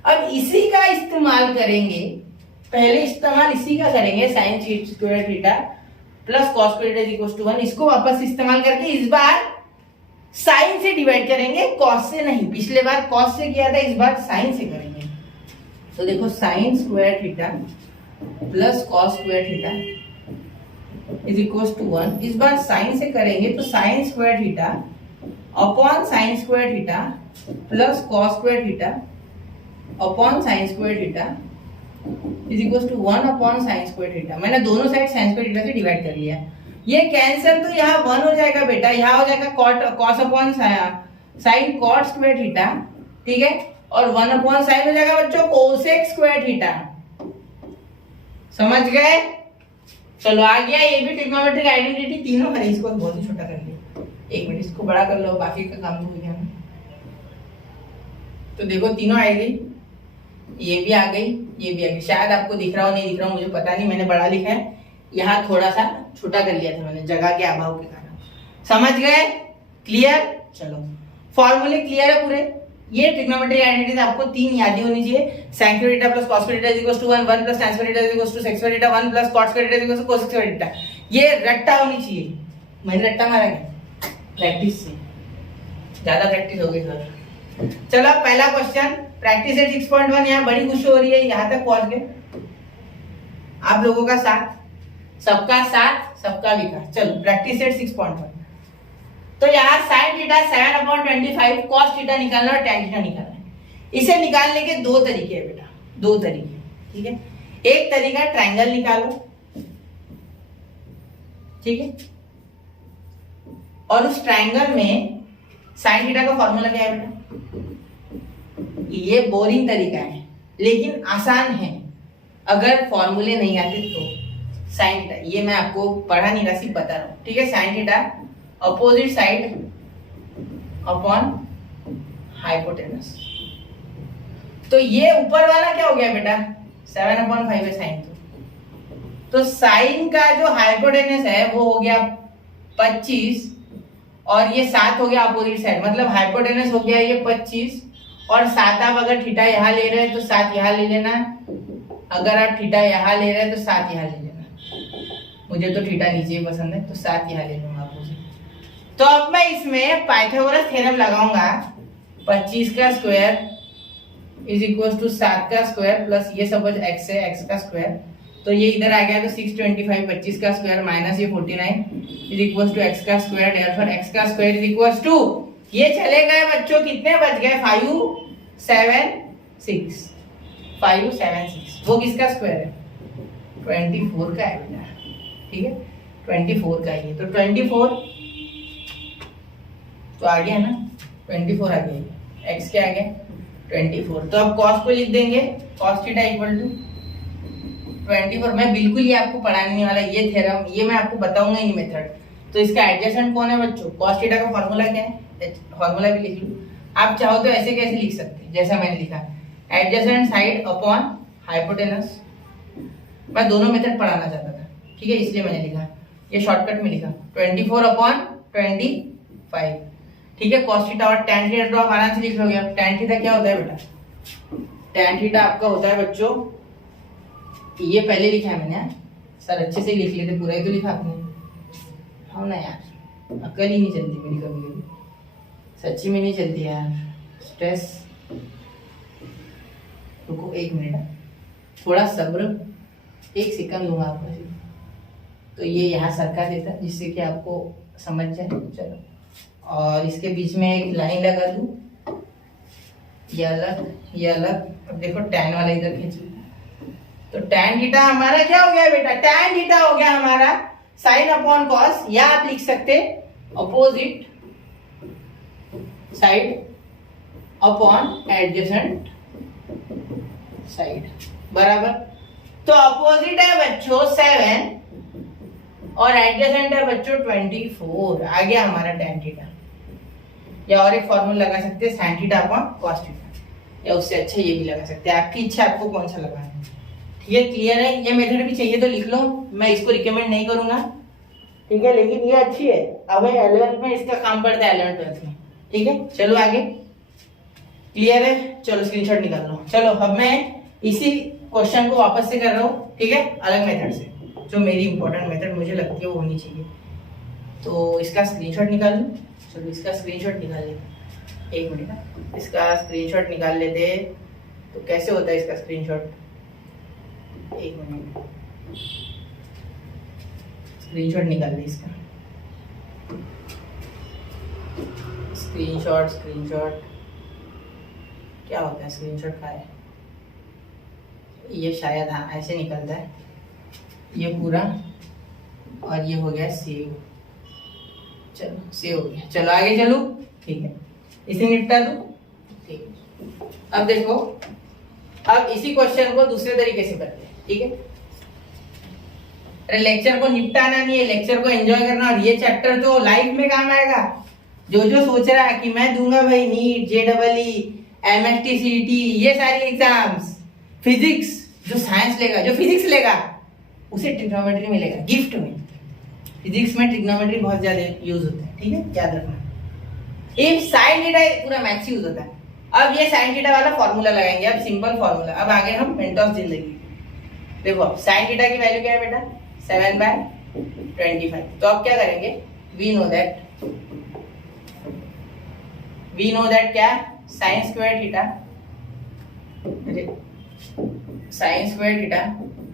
अब इसी का इस्तेमाल करेंगे, पहले इस्तेमाल इसी का करेंगे sin square theta plus cos square theta equals to 1। इसको वापस इस्तेमाल करके इस बार साइन से डिवाइड करेंगे, कॉस से नहीं। पिछले बार कॉस से किया था, इस बार साइन से करेंगे। तो देखो sine square theta plus cos square theta is equals to 1। इस बार साइन से करेंगे तो sine square theta upon sine square theta plus cos square theta upon sine square theta is equals to 1 upon sine square theta. मैंने दोनों side sine square theta से divide कर लिया। ये कैंसिल तो यहाँ 1 हो जाएगा बेटा, यहाँ हो जाएगा cos upon sine cot square theta, ठीक है, और 1 अपॉन साइन हो जाएगा बच्चों कोसेक स्क्वायर थीटा। समझ गए? चलो आ गया ये भी ट्रिग्नोमेट्रिक आइडेंटिटी तीनों है। इसको बहुत ही छोटा कर लिया, एक मिनट इसको बड़ा कर लो, बाकी का काम हो गया। तो देखो तीनों आ गई, ये भी आ गई, ये भी आ गई। शायद आपको दिख रहा हो नहीं दिख रहा हो मुझे पता नहीं, मैंने बड़ा लिखा है, यहाँ थोड़ा सा छोटा कर लिया था मैंने जगह के अभाव के कारण। समझ गए? क्लियर? चलो फॉर्मूले क्लियर है पूरे। ये ट्रिग्नोमेट्रिक आइडेंटिटीज आपको तीन यादें होनी चाहिए। sin square theta plus cos square theta equals to 1, 1 plus tan square theta equals to sec square theta, 1 plus cot square theta equals to cos square theta. ये रट्टा होनी चाहिए। मैंने रट्टा मारा क्या? प्रैक्टिस से, ज्यादा प्रैक्टिस हो गई सर। चलो पहला क्वेश्चन, प्रैक्टिस है 6.1। यहाँ बड़ी खुशी हो रही है, यहाँ तक पहुंच गए। आप लोगों का साथ, सबका साथ सबका विकास। चलो प्रैक्टिस सेट 6.1। तो यहाँ sin थीटा 7/25 cos थीटा निकालना और tan थीटा निकालना है। इसे निकालने के दो तरीके हैं बेटा, दो तरीके, ठीक है। एक तरीका ट्रायंगल निकालो, ठीक है, और उस ट्रायंगल में sin थीटा का फॉर्मूला क्या है बेटा? ये बोरिंग तरीका है लेकिन आसान है। अगर फॉर्मूले नहीं आते तो sin थीटा, ये मैं आपको पढ़ा नहीं रहा, सिर्फ बता रहा हूं, ठीक है। sin theta opposite side upon hypotenuse. तो ये ऊपर वाला क्या हो गया बेटा? 7/5 है साइन। तो साइन का जो हाइपोटेनस है वो हो गया 25 और ये 7 हो गया अपोजिट साइड, मतलब हाइपोटेनस हो गया ये 25 और 7 आप अगर थीटा यहाँ ले रहे हैं तो 7 यहाँ ले लेना। अगर आप थीटा यहाँ ले रहे हैं तो 7 यहाँ ले लेना। मुझे तो थीटा नीचे ही पसंद है तो 7 यहाँ ले लूंगा अपोजिट। तो अब मैं इसमें पाइथागोरस थ्योरम लगाऊंगा। 25 का स्क्वायर इज इक्वल टू 7 का स्क्वायर प्लस ये सपोज x है, x का स्क्वायर, तो ये इधर आ गया तो 625 25 का स्क्वायर माइनस ये 49 इज इक्वल टू x का स्क्वायर, देयरफॉर x का स्क्वायर इज इक्वल टू, ये चले गए बच्चों, कितने बच गए? 5 7 6 5 7 6। वो किसका स्क्वायर है? 24 का है बेटा, ठीक है, 24 का ये। तो 24 तो आ गया ना, 24 आ गया, x क्या आ गया? 24। तो अब cos को लिख देंगे, cos थीटा इक्वल टू 24। मैं बिल्कुल ये आपको पढ़ाने वाला ये थ्योरम, ये मैं आपको बताऊंगा ही मेथड। तो इसका एडजेसेंट कौन है बच्चों? cos थीटा का फॉर्मूला क्या है? फॉर्मूला भी लिख लो। आप चाहो तो ऐसे कैसे लिख सकते हैं जैसा मैंने लिखा, एडजेसेंट साइड अपॉन हाइपोटेनस। मैं दोनों मेथड पढ़ाना चाहता था, ठीक है, इसलिए मैंने लिखा, ये शॉर्टकट में लिखा 24/25, ठीक है। cos थीटा और tan थीटा तो आप आराम से लिख लोगे। अब tan थीटा क्या होता है बेटा? tan थीटा आपका होता है बच्चों, ये पहले लिखा है मैंने, सर अच्छे से लिख लेते, पूरा ही तो लिखा आपने। हाँ ना यार, अकल ही नहीं चलती मेरी, कभी कभी सच्ची में नहीं चलती यार, स्ट्रेस। रुको एक मिनट, थोड़ा सब्र, एक सेकंड लूंगा आपको। तो ये यहाँ सरका देता जिससे कि आपको समझ जाए। चलो, और इसके बीच में एक लाइन लगा दूं, ये अलग ये अलग। अब देखो tan वाला इधर खींचो, तो tan थीटा हमारा क्या हो गया बेटा? tan थीटा हो गया हमारा sin अपॉन cos, या आप लिख सकते opposite side upon adjacent side बराबर। तो अपोजिट है बच्चों 7 और एडजेसेंट है बच्चों 24। आ गया हमारा tan थीटा। या और एक फॉर्मूला लगा सकते हैं sin theta upon cos theta, या उससे अच्छा ये भी लगा सकते हैं, आपकी इच्छा आपको कौन सा लगाना है। ठीक है, क्लियर है। ये मेथड भी चाहिए तो लिख लो, मैं इसको रिकमेंड नहीं करूंगा, ठीक है, लेकिन ये अच्छी है। अब 11th में इसका काम पड़ता है, 11th 12th में। ठीक है, चलो आगे। क्लियर है, चलो स्क्रीनशॉट निकाल लो। चलो अब मैं इसी क्वेश्चन को वापस से कर रहा हूँ, ठीक है, अलग मेथड से, जो मेरी इंपॉर्टेंट मेथड मुझे लगती है वो होनी चाहिए। तो इसका स्क्रीनशॉट निकाल लो। चलो इसका स्क्रीनशॉट निकाल लेते, एक मिनट ना, इसका स्क्रीनशॉट निकाल लेते। तो कैसे होता है इसका स्क्रीनशॉट, एक मिनट, स्क्रीनशॉट निकाल ले इसका। स्क्रीनशॉट क्या होता है, स्क्रीनशॉट का है ये, शायद हाँ ऐसे निकलता है ये पूरा, और ये हो गया सेव। चलो सेव हो गया, चलो आगे चलो। ठीक है, इसे निपटा दो। ठीक है, अब देखो, अब इसी क्वेश्चन को दूसरे तरीके से करते हैं। ठीक है, अरे लेक्चर को निपटाना नहीं है, लेक्चर को एंजॉय करना, और ये चैप्टर तो लाइफ में काम आएगा। जो सोच रहा है कि मैं दूंगा भाई नीट, JEE, MST, CET, ये सारी एग्जाम्स, फिजिक्स, जो साइंस लेगा, जो फिजिक्स लेगा उसे ट्रिग्नोमेट्री मिलेगा गिफ्ट में। फिजिक्स में ट्रिग्नोमेट्री बहुत ज्यादा यूज होता है, ठीक है, याद रखना। इफ साइन थीटा पूरा मैथ्स यूज होता है। अब ये साइन थीटा वाला फॉर्मूला लगाएंगे, अब सिंपल फॉर्मूला। अब आगे हम पेंटॉस जिंदगी। देखो अब साइन थीटा की वैल्यू क्या है बेटा, 7/25। तो अब क्या करेंगे, वी नो दैट क्या, sine square theta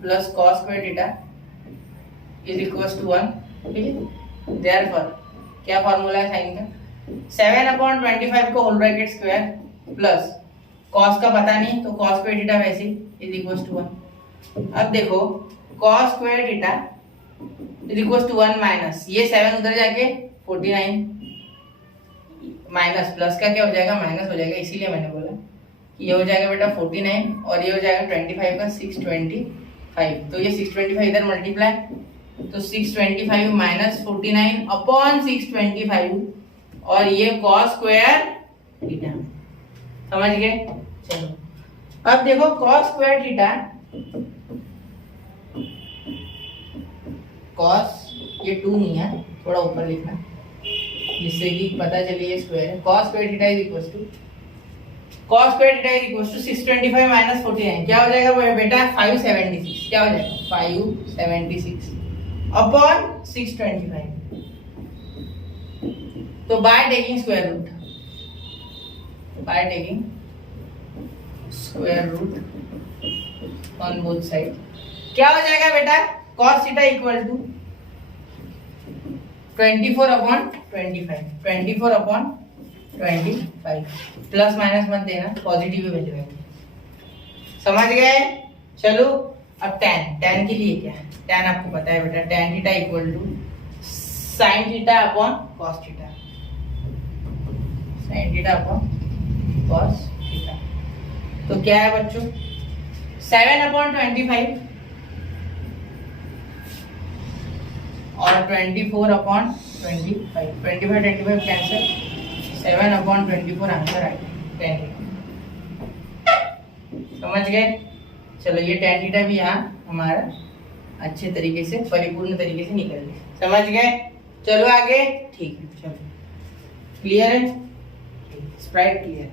plus cos square theta is equals to 1। ठीक है, देयरफॉर क्या फॉर्मूला है साइन का, 7/25 को whole bracket square plus cos का पता नहीं तो कॉस स्क्वायर थीटा वैसे इज इक्वल्स टू 1। अब देखो cos square theta is equals to 1 minus ये 7 उधर जाके 49 माइनस प्लस का क्या हो जाएगा, माइनस हो जाएगा, इसीलिए मैंने बोला कि ये हो जाएगा बेटा 49 और ये हो जाएगा 25 का 625। तो ये 625 इधर मल्टीप्लाई, तो 625 माइनस 49 अपॉन 625 और ये कॉस स्क्वायर थीटा। समझ गए। चलो अब देखो कॉस स्क्वायर थीटा, कॉस ये 2 नहीं है, थोड़ा ऊपर लिखना जिससे कि पता चले ये स्क्वायर है। Cos square theta is equal to 625 minus 49 क्या हो जाएगा बेटा, 576। क्या हो जाएगा 576 अपॉन 625। तो by taking square root, on both side क्या हो जाएगा बेटा, cos theta equal to 24/25 plus minus मत देना, पॉजिटिव ही वैल्यू है। समझ गए। चलो अब tan के लिए क्या है, tan आपको पता है बेटा, tan theta equal to sin theta upon cos theta, sin theta upon cos theta. तो क्या है बच्चों, 7/25 और 24/25, 25 कैंसिल, 7/24 आंसर आ गया tan थीटा। समझ गए। चलो ये tan थीटा भी यहाँ हमारा अच्छे तरीके से, परिपूर्ण तरीके से निकल गया। समझ गए। चलो आगे। ठीक है, चलो क्लियर है, स्प्राइट क्लियर।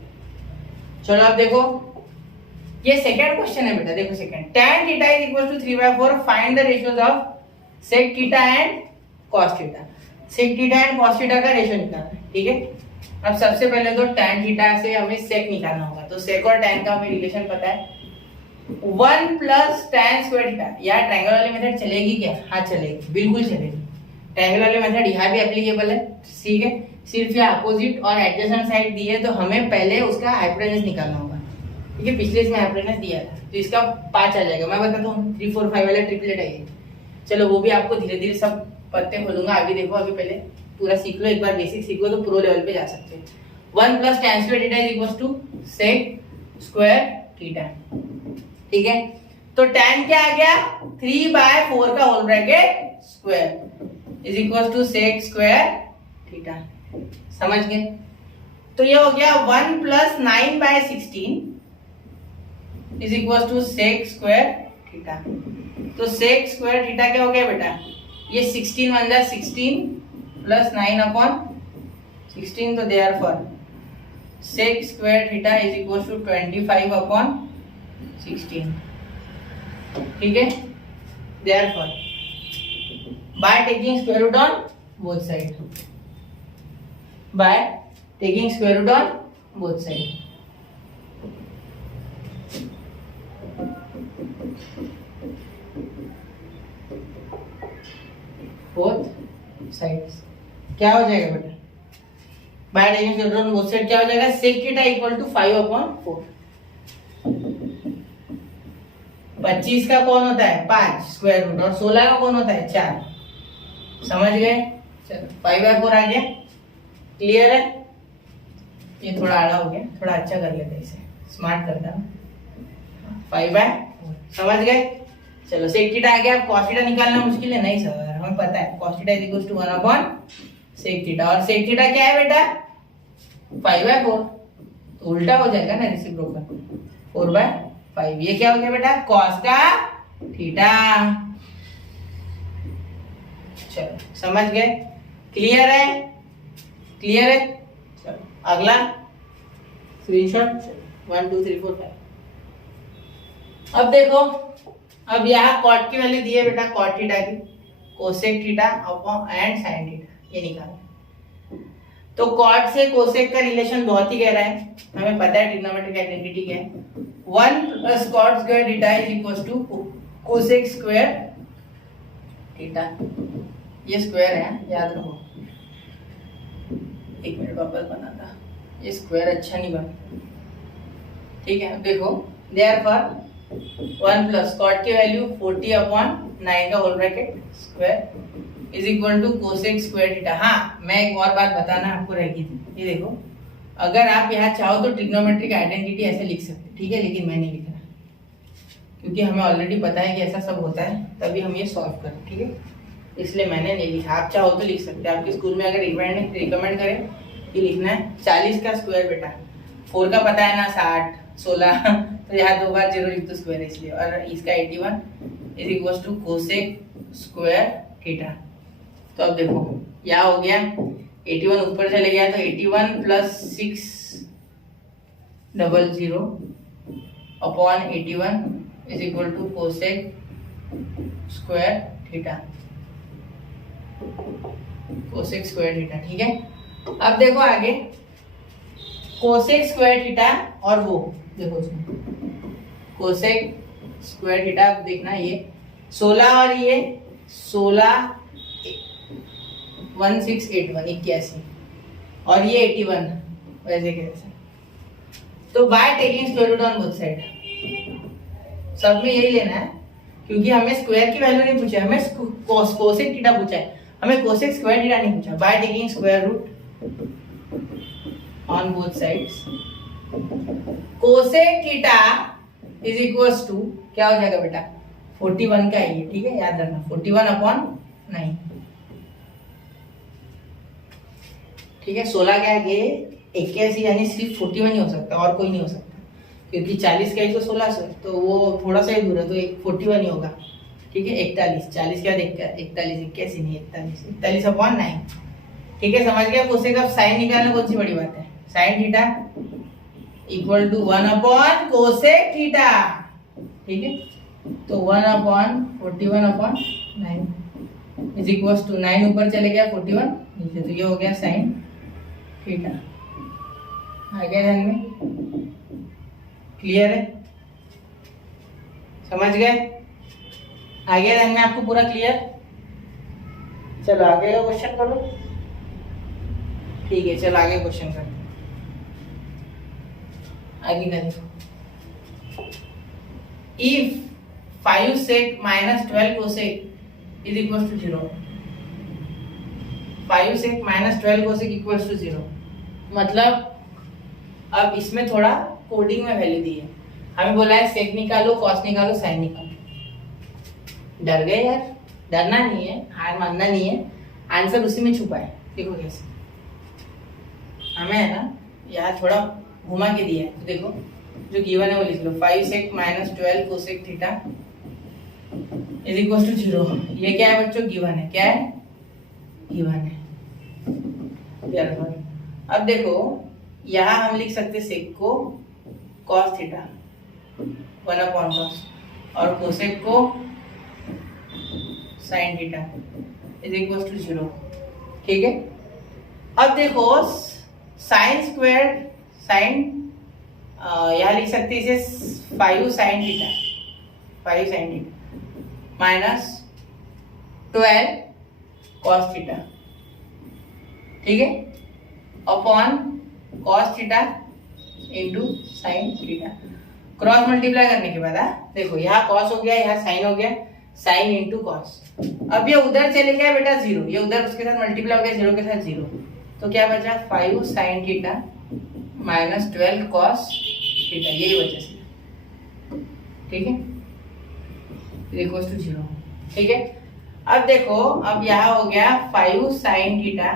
चलो अब देखो ये सेकंड क्वेश्चन है बेटा, देखो second, tan theta is equal to 3/4, find the ratios of sec theta and cos theta. sec theta and cos theta का रेशियो निकालना है, ठीक है। अब सबसे पहले तो tan थीटा से हमें sec निकालना होगा, तो sec और tan का हमें रिलेशन पता है, 1 प्लस tan स्क्वायर थीटा। यार ट्रायंगल वाली मेथड चलेगी क्या, हाँ चलेगी, बिल्कुल चलेगी। ट्रायंगल वाली मेथड यहाँ भी एप्लीकेबल है, ठीक है। सिर्फ ये अपोजिट और एडजेसेंट साइड दी है, तो हमें पहले उसका हाइपोटेनस निकालना होगा, ठीक है। पिछले इसमें हाइपोटेनस दिया था, तो इसका 5 आ जाएगा। मैं बताता हूँ 3 4 5 वाला ट्रिपलेट है ये। चलो वो भी आपको धीरे धीरे सब पत्ते खोलूंगा, अभी देखो, अभी पहले पूरा सीख लो, एक बार बेसिक सीख लो तो प्रो लेवल पे जा सकते हैं। 1 plus tan square theta is equal to sec square theta, ठीक है, तो tan क्या आ गया 3/4 का whole bracket square is equal to sec square theta. समझ गए? तो ये हो गया 1 + 9/16 is equal to sec square theta. तो सेक स्क्वायर थीटा क्या हो गया बेटा, ये 16 × 1 = 16 प्लस 9/16, तो therefore sec square theta is equal to 25/16। ठीक है, therefore by taking square root on both side, by taking square root on both side, both sides क्या हो जाएगा बेटा, by taking square root on both side क्या हो जाएगा, sec theta equal to 5/4। 25 का कौन होता है 5 स्क्वायर रूट, और 16 का कौन होता है 4। समझ गए? चलो 5/4 आ गया, क्लियर है? ये थोड़ा आड़ा हो गया, थोड़ा अच्छा कर लेते हैं इसे, स्मार्ट करता है 5/4। समझ गए? चलो सेक थीटा आ गया। cos थीटा निकालना मुश्किल है नहीं सर, हमें पता है cos theta is equal to 1/sec theta, और sec थीटा क्या है बेटा 5/4, तो उल्टा हो जाएगा ना रेसिप्रोकल 4/5। ये क्या हो गया बेटा cos का थीटा। चलो समझ गए? क्लियर है? क्लियर है? चलो अगला स्क्रीनशॉट 1 2 3 4 5। अब देखो, अब यहाँ कॉट की वैल्यू दी है बेटा, कॉट थीटा की, cosec theta upon and sine theta, ये निकालना। तो कॉट से कोसेक का रिलेशन बहुत ही गहरा है, हमें पता है ट्रिग्नोमेट्रिक आइडेंटिटी क्या है, 1 + cot square theta is equal to cosec square theta. ये स्क्वायर है याद रखो, एक मिनट वापस बनाता, ये स्क्वायर अच्छा नहीं बना। ठीक है, देखो देयरफॉर 1 + cot की वैल्यू 40/9 का whole bracket square is equal to cosec square theta. हाँ, मैं एक और बात बताना आपको रह गई थी, ये देखो, अगर आप यहाँ चाहो तो ट्रिग्नोमेट्रिक आइडेंटिटी ऐसे लिख सकते, ठीक है, लेकिन मैं नहीं लिख रहा क्योंकि हमें ऑलरेडी पता है कि ऐसा सब होता है, तभी हम ये सॉल्व करें, ठीक है, इसलिए मैंने नहीं लिखा। आप चाहो तो लिख सकते हैं, आपके स्कूल में अगर रिकमेंड करें कि लिखना है 40 का स्क्वायर बेटा, 4 का पता है ना 60 16 तो यहाँ 2 बार 0 लिख दो स्क्वायर इसलिए, और इसका 81 is equal to cosec square theta. तो अब देखो यहाँ हो गया 81 ऊपर चले गया, तो 81 + 600 upon 81 is equal to cosec square theta, cosec square theta. ठीक है, अब देखो आगे कोसेक स्क्वायर थीटा, और वो देखो उसमें कोसेक स्क्वायर थीटा देखना, ये 16 और ये 16 1681 81 और ये 81 वैसे कैसे, तो by taking square root on both side, सब में यही लेना है क्योंकि हमें स्क्वायर की वैल्यू नहीं पूछा, हमें कोसेक थीटा पूछा है, हमें कोसेक स्क्वायर थीटा नहीं पूछा। By taking square root on both sides, cosec theta is equals to क्या हो जाएगा बेटा 41 का है ये, ठीक है, याद रखना 41/9। ठीक है, 16 क्या है 81, यानी सिर्फ 41 ही हो सकता, और कोई नहीं हो सकता, क्योंकि 40 का 116 तो वो थोड़ा सा ही दूर है, तो 41 ही होगा। ठीक है, 41 40 क्या देखा 41 81 नहीं 41/9। ठीक है, समझ गया? कोसेक अब साइन निकालना कौन सी बड़ी बात है, sine theta equal to 1/ cosec theta. ठीक है, तो 1/41/9 इज इक्वल टू 9 ऊपर चले गया 41 नीचे, तो ये हो गया साइन थीटा। आ गया ध्यान में? क्लियर है? समझ गए? आ गया ध्यान में आपको पूरा क्लियर? चलो आगे का क्वेश्चन करो। ठीक है, चलो आगे क्वेश्चन करते हैं। आगे का देखो, if 5 sec minus 12 cosec is equals to 0, 5 sec minus 12 cosec equals to 0, मतलब अब इसमें थोड़ा कोडिंग में वैल्यू दी है, हमें बोला है सेक निकालो, कॉस निकालो, साइन निकालो। डर गए यार? डरना नहीं है, हार मानना नहीं है, आंसर उसी में छुपा है। देखो कैसे हमें है ना यहाँ थोड़ा घुमा के दिया है, तो देखो जो गिवन है वो लिख लो। 5 sec minus 12 cosec theta is equal to 0। ये क्या है बच्चों? गिवन है। क्या है? गिवन है। अब देखो यहाँ हम लिख सकते सेक को cos थीटा 1/cos और कोसेक को sin theta is equal to 0। ठीक है। अब देखो साइन स्क्वायर साइन यहाँ लिख सकते इसे 5 sin theta, 5 sin theta minus 12 cos theta. ठीक है, upon cos theta into sine theta. Cross multiply करने के बाद देखो यहाँ cos हो गया, यहाँ साइन हो गया, साइन इंटू कॉस। अब ये उधर चले गया बेटा 0, ये उधर उसके साथ मल्टीप्लाई हो गया 0 के साथ 0, तो क्या बचा? 5 sin theta minus 12 cos theta, यही वजह से। ठीक है, इक्वल्स टू 0। ठीक है, अब देखो अब यहाँ हो गया 5 sin theta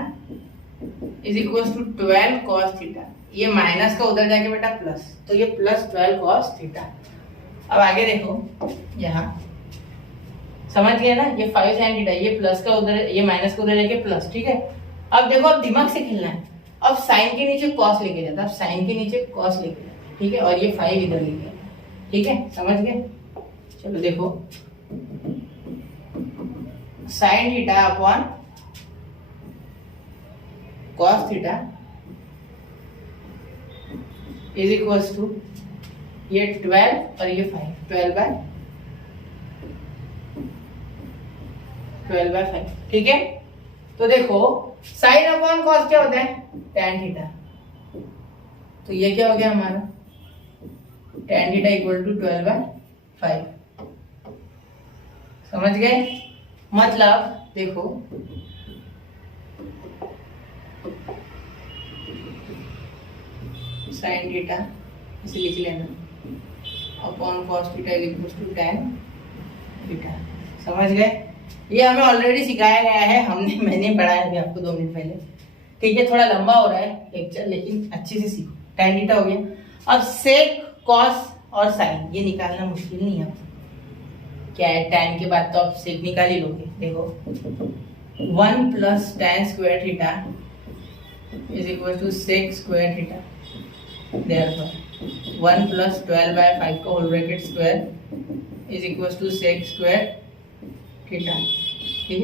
is equals to 12 cos theta. ये माइनस का उधर जाके बेटा प्लस, तो ये प्लस 12 cos थीटा। अब आगे देखो यहाँ समझ गए ना, ये 5 sin थीटा, ये प्लस का उधर, ये माइनस का उधर जाके प्लस। ठीक है, अब देखो अब दिमाग से खेलना है। अब साइन के नीचे कॉस लेके जाता, अब साइन के नीचे कॉस लेके जाता। ठीक है, और ये 5 इधर लेके जाता। ठीक है, समझ गए? चलो देखो sine theta upon cos theta is equals to ये 12 और ये 5, 12/5। ठीक है, तो देखो साइन अपॉन कॉस क्या होता है? tan theta. तो ये क्या हो गया हमारा? tan theta equal to 12/5। समझ गए? मतलब देखो साइन थीटा इसे लिख लेना upon cos theta is equal to tan theta. समझ गए? ये हमें ऑलरेडी सिखाया गया है, मैंने पढ़ाया अभी आपको 2 मिनट पहले। ठीक है, थोड़ा लंबा हो रहा है लेक्चर, लेकिन अच्छे से सीखो। tan थीटा हो गया। अब सेक कॉस और साइन ये निकालना मुश्किल नहीं है। क्या है? tan के बाद तो आप सेक निकाल ही लोगे। देखो 1 plus tan square theta is equal to sec square theta. Therefore 1 plus 12/5 का whole bracket square is equal to sec square theta. ठीक है,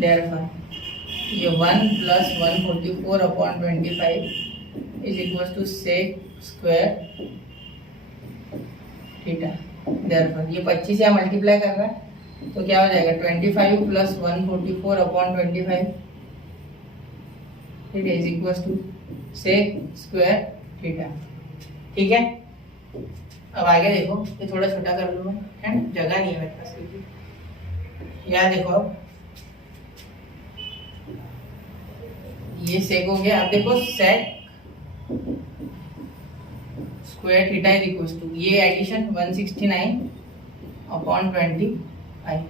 Therefore ये 1 plus 144 upon 25 is equal to sec square theta. Therefore ये 25 से multiply कर रहा है तो क्या हो जाएगा? 25 प्लस 144 अपॉन 25। ठीक है, is equal to sec square theta. ठीक है, अब आगे देखो, ये थोड़ा छोटा कर लूँ मैं, है ना, जगह नहीं है मेरे पास क्योंकि। यहाँ देखो अब ये सेक हो गया। अब देखो sec square theta is equal to ये एडिशन 169 अपॉन 25।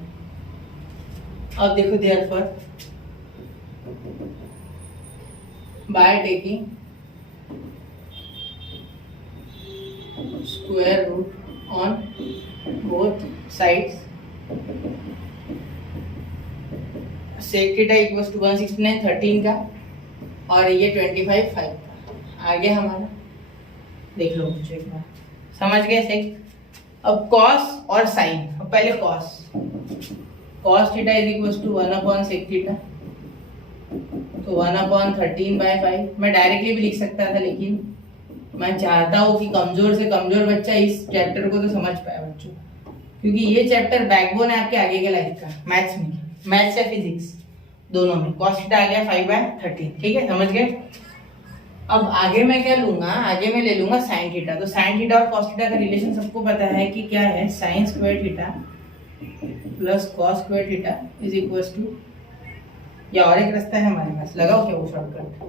अब देखो therefore by taking square root on both sides sec theta equals to 169 13 का और ये 25 5 का। आगे हमारा देख लो मुझे एक बार, समझ गए सेक? अब कॉस और साइन। अब पहले cos theta is equals to 1 upon sec theta, तो 1 अपॉन 13/5। मैं डायरेक्टली भी लिख सकता था, लेकिन मैं चाहता हूँ कि कमजोर से कमजोर बच्चा इस चैप्टर को तो समझ पाए बच्चों, क्योंकि ये चैप्टर बैकबोन है आपके आगे के लाइफ का। मैथ्स में, मैथ्स या फिजिक्स दोनों में कॉस थीटा आ गया 5/13। ठीक है, समझ गए? अब आगे मैं क्या लूंगा? आगे मैं ले लूंगा साइन थीटा। तो साइन थीटा और कॉस थीटा का रिलेशन सबको पता है कि क्या है? Sine square theta plus cos square theta is equal to, या और एक रास्ता है हमारे पास, लगाओ क्या वो शॉर्टकट,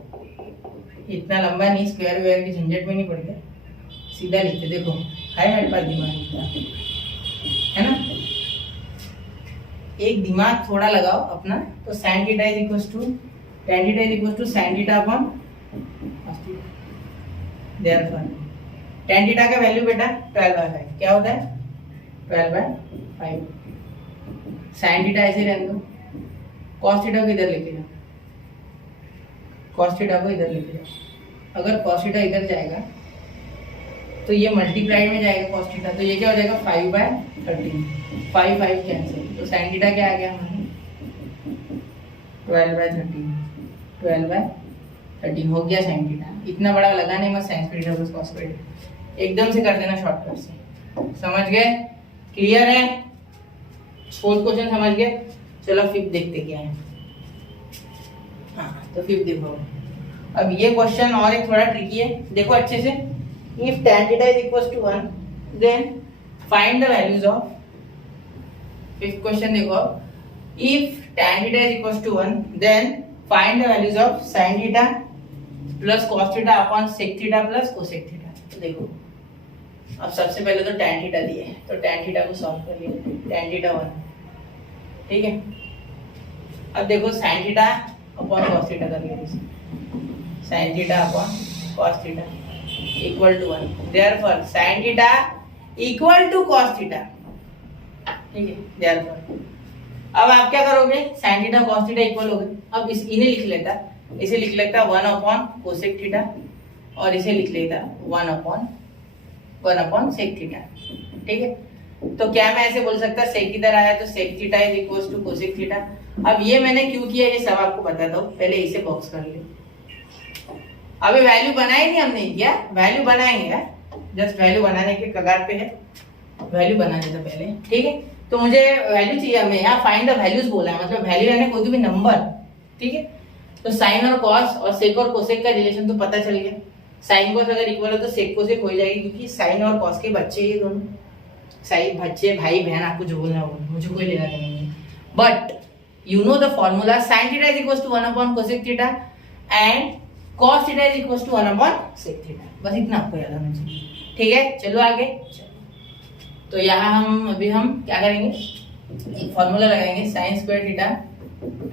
इतना लंबा नहीं, स्क्वायर वेयर की झंझट में नहीं पड़ गया। सीधा लिखते, देखो है मेरे पास दिमाग इतना, है ना। एक दिमाग थोड़ा लगाओ अपना, तो sin theta is equal to tan theta is equal to sin theta upon cos theta. Therefore tan theta का वैल्यू बेटा 12/5 क्या होता है, 12/5। sin थीटा ऐसे रहने दो, cos थीटा को इधर लेके जाओ, cos थीटा को इधर लेके जाओ। अगर cos थीटा इधर जाएगा तो ये मल्टीप्लाइड में जाएगा cos थीटा, तो ये क्या हो जाएगा 5/13, 5 कैंसिल, तो sin थीटा क्या आ गया हमारे 12/13, 12/13 हो गया sin थीटा। इतना बड़ा लगाने मत sin theta plus cos theta, एकदम से कर देना शॉर्टकट से। समझ गए, क्लियर है, फोर्थ क्वेश्चन समझ गए। चलो फिफ्थ देखते क्या है। हाँ तो फिफ्थ देखो, अब ये क्वेश्चन और एक थोड़ा ट्रिकी है, देखो अच्छे से। If tan theta is equals to 1, then find the values of, fifth question देखो, if tan theta is equals to 1, then find the values of sin theta plus cos theta upon sec theta plus cosec theta। तो देखो अब सबसे पहले तो tan theta दिए है, तो tan theta को सॉल्व कर लिया, tan theta 1, ठीक है। अब देखो sin theta upon cos theta कर लिया, sin theta upon cos theta equal to 1, therefore sin theta equal to cos theta, ठीक है। देयरफॉर अब आप क्या करोगे, sin theta cos theta equal हो गए। अब इस इन्हें लिख लेता, इसे लिख लेता 1 अपॉन कोसेक थीटा, और इसे लिख लेता 1 अपॉन सेक थीटा, ठीक है। तो क्या मैं ऐसे बोल सकता सेक इधर आया तो sec theta is equal to cosec theta. अब ये मैंने क्यों किया ये सब आपको बता दो, पहले इसे बॉक्स कर ले। अभी वैल्यू बनाई नहीं हमने किया, वैल्यू बनाएंगे, जस्ट वैल्यू बनाने के कगार पे है, वैल्यू बना देता पहले, ठीक है। तो मुझे वैल्यू चाहिए, हमें यहाँ फाइंड द वैल्यूज बोला है, मतलब वैल्यू यानी कोई भी नंबर, ठीक है। तो साइन और कॉस और सेक और कोसेक का रिलेशन तो पता चल गया, साइन कॉस अगर इक्वल है तो सेक कोसेक हो जाएगी, क्योंकि साइन और कॉस के बच्चे ये दोनों, साइन बच्चे भाई बहन, आपको जो बोलना हो मुझे कोई लेना देना नहीं। But you know the formula, sine theta is equal to 1 upon cosec theta and cos theta is equal to 1 upon sec theta, बस इतना आपको याद होना चाहिए, ठीक है। चलो आगे, तो यहाँ हम क्या करेंगे, एक फॉर्मूला लगाएंगे, sine square theta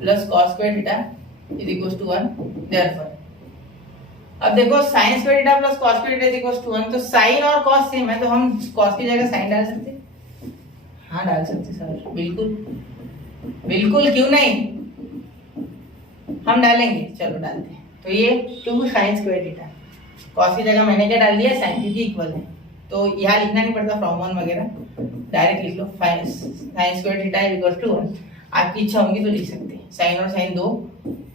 plus cos square theta is equal to 1, therefore अब देखो sine square theta plus cos square theta is equal to 1, तो साइन और कॉस सेम है, तो हम कॉस की जगह साइन डाल सकते, हाँ डाल सकते सर, बिल्कुल बिल्कुल, क्यों नहीं, हम डालेंगे, चलो डालते हैं। तो ये 2 साइन स्क्वायर थीटा, कॉस की जगह मैंने क्या डाल दिया साइन, क्योंकि इक्वल है, तो यहाँ लिखना नहीं पड़ता फ्रॉम 1 वगैरह, डायरेक्ट लिख लो, sine square theta is equal to 1। आपकी इच्छा होगी तो लिख सकते हैं, साइन और साइन 2,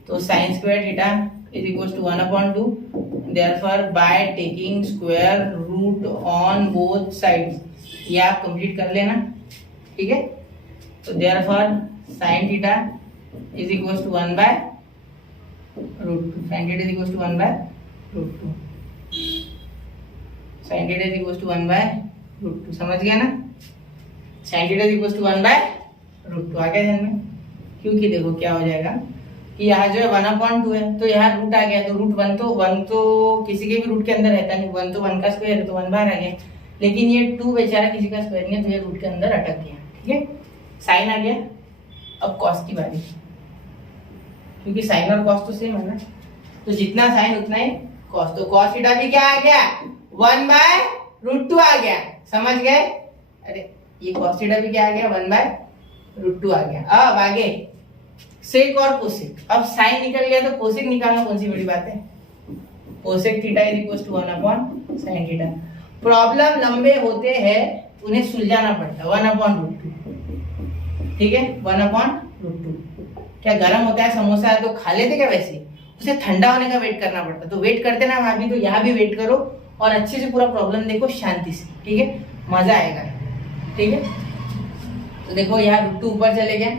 तो sine square theta is equal to 1 upon 2, therefore by taking square root on both sides, ये आप कंप्लीट कर लेना, ठीक है। तो therefore sine theta is equal to 1 by root 2, sine theta is equal to 1 by root 2, sine theta is equal to 1 by root 2, समझ गया ना। Sine theta is equal to 1 by root 2 आ गया ध्यान में, क्योंकि देखो क्या हो जाएगा कि यहाँ जो है 1/2 है, तो यहाँ रूट आ गया, तो रूट 1 तो किसी के भी रूट के अंदर रहता नहीं, 1 तो 1 का स्क्वायर है, तो 1 बाहर आ गया, लेकिन ये 2 बेचारा किसी का स्क्वायर नहीं है, तो ये रूट के अंदर अटक गया, ठीक है। साइन आ गया, अब कॉस की बारी, क्योंकि साइन और कॉस तो सेम है ना, तो जितना साइन उतना ही कॉस, तो कॉस थीटा भी क्या आ गया 1/√2 आ गया, समझ गए। अरे ये कॉस थीटा भी क्या आ गया 1/√2 आ गया। अब आगे सेक और कोसेक, अब साइन निकल गया तो कोसेक निकालना कौन सी बड़ी बात है, cosec theta is equal to 1 upon sine theta. Problem लंबे होते हैं उन्हें सुलझाना पड़ता है, 1/√2, ठीक है, 1/√2। क्या गर्म होता है समोसा है तो खा लेते क्या, वैसे उसे ठंडा होने का वेट करना पड़ता है, तो वेट करते ना वहां भी, तो यहाँ भी वेट करो और अच्छे से पूरा प्रॉब्लम देखो शांति से, ठीक है, मजा आएगा, ठीक है। तो देखो यहाँ √2 ऊपर चले गए,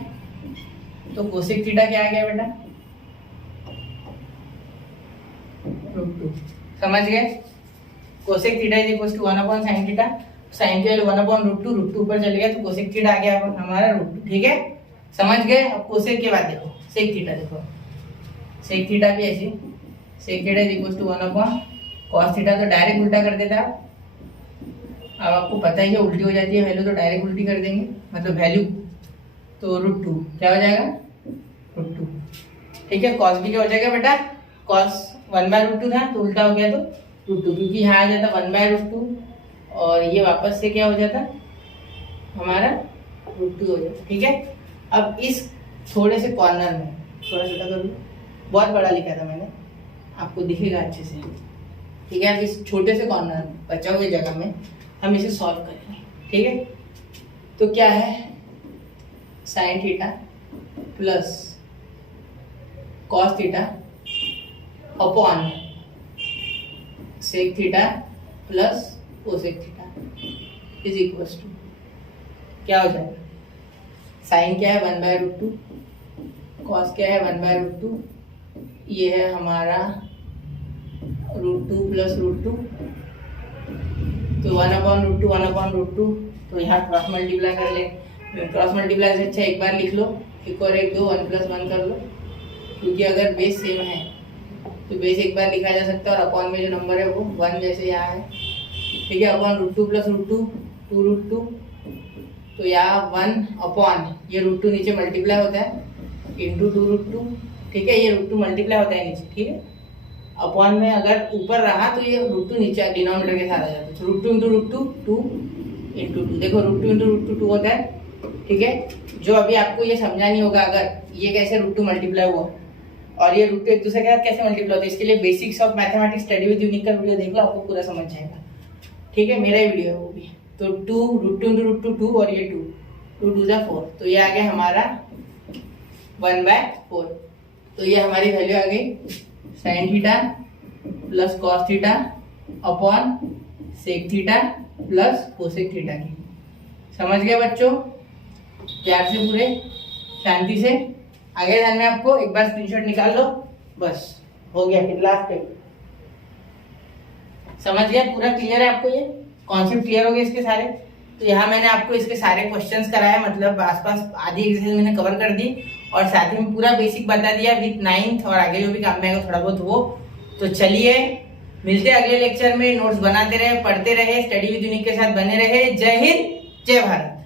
तो कोसेक थीटा क्या आ गया बेटा √2, समझ गए। Cosec theta is equal to 1 upon sine theta, sine के लिए 1/√2, √2 ऊपर चले गया तो कोसेक थीटा आ गया हमारा √2, ठीक है, समझ गए। अब कोसेक के बाद देखो सेक थीटा, देखो सेक थीटा भी ऐसे, sec theta is equal to 1 upon cos theta, तो डायरेक्ट उल्टा कर देता अब आपको पता ही है उल्टी हो जाती है वैल्यू, तो डायरेक्ट उल्टी कर देंगे, मतलब वैल्यू तो √2 क्या हो जाएगा √2। ठीक है, कॉस भी क्या हो जाएगा बेटा, कॉस 1/√2 था तो उल्टा हो गया तो √2, क्योंकि यहाँ आ जाता 1/√2 और ये वापस से क्या हो जाता हमारा √2 हो जाता। ठीक है, अब इस थोड़े से कॉर्नर में थोड़ा छोटा कर लूँ, बहुत बड़ा लिखा था मैंने, आपको दिखेगा अच्छे से। ठीक है, अब इस छोटे से कॉर्नर में बचा हुए जगह में हम इसे सॉल्व करेंगे। ठीक है, तो क्या है sin theta plus cos theta upon sec theta plus cosec theta is equals to क्या हो जाएगा, साइन क्या है 1/√2, cos क्या है 1/√2, ये है हमारा √2 प्लस √2, तो 1/√2 तो यहाँ क्रॉस मल्टीप्लाई कर ले, क्रॉस मल्टीप्लाई से अच्छा एक बार लिख लो, एक और एक दो 1 + 1 कर लो, क्योंकि अगर बेस सेम है तो बेस एक बार लिखा जा सकता है और अपॉन में जो नंबर है वो 1 जैसे यहाँ है। ठीक है, अपॉन √2 प्लस √2 2√2, तो यहाँ 1 अपॉन ये √2 नीचे मल्टीप्लाई होता है इंटू 2√2। ठीक है, ये √2 मल्टीप्लाई होता है नीचे। ठीक है, अपॉन में अगर ऊपर रहा तो ये √2 नीचे डिनोमिनेटर के साथ आ जाता है, तो √2 इंटू √2 2 इंटू 2, देखो √2 इंटू √2 2 होता है। ठीक है, जो अभी आपको ये समझा नहीं होगा अगर ये कैसे √2 मल्टीप्लाई हुआ और ये √2 एक दूसरे के साथ कैसे मल्टीप्लाई होता है, इसके लिए basics of mathematics study with unique का वीडियो देख लो, आपको पूरा समझ जाएगा। ठीक है, मेरा ही वीडियो है वो भी। तो 2 √2 इंटू √2 2 और ये 2 2 2 4, तो ये आ गया हमारा 1/4। तो ये हमारी वैल्यू आ गई sin theta plus cos theta upon sec theta plus cosec theta की। समझ गए बच्चों, प्यार से पूरे शांति से आगे ध्यान में, आपको एक बार स्क्रीनशॉट निकाल लो, बस हो गया। फिर लास्ट पे समझ गया, पूरा क्लियर है आपको, ये कॉन्सेप्ट क्लियर हो गए इसके सारे। तो यहाँ मैंने आपको इसके सारे क्वेश्चंस कराए, मतलब आसपास आधी एक्सरसाइज मैंने कवर कर दी और साथ ही में पूरा बेसिक बता दिया विथ 9th और आगे जो भी काम में आएगा थोड़ा बहुत वो। तो चलिए मिलते हैं अगले लेक्चर में, नोट्स बनाते रहे, पढ़ते रहे, स्टडी विद यूनिक के साथ बने रहे। जय हिंद, जय भारत।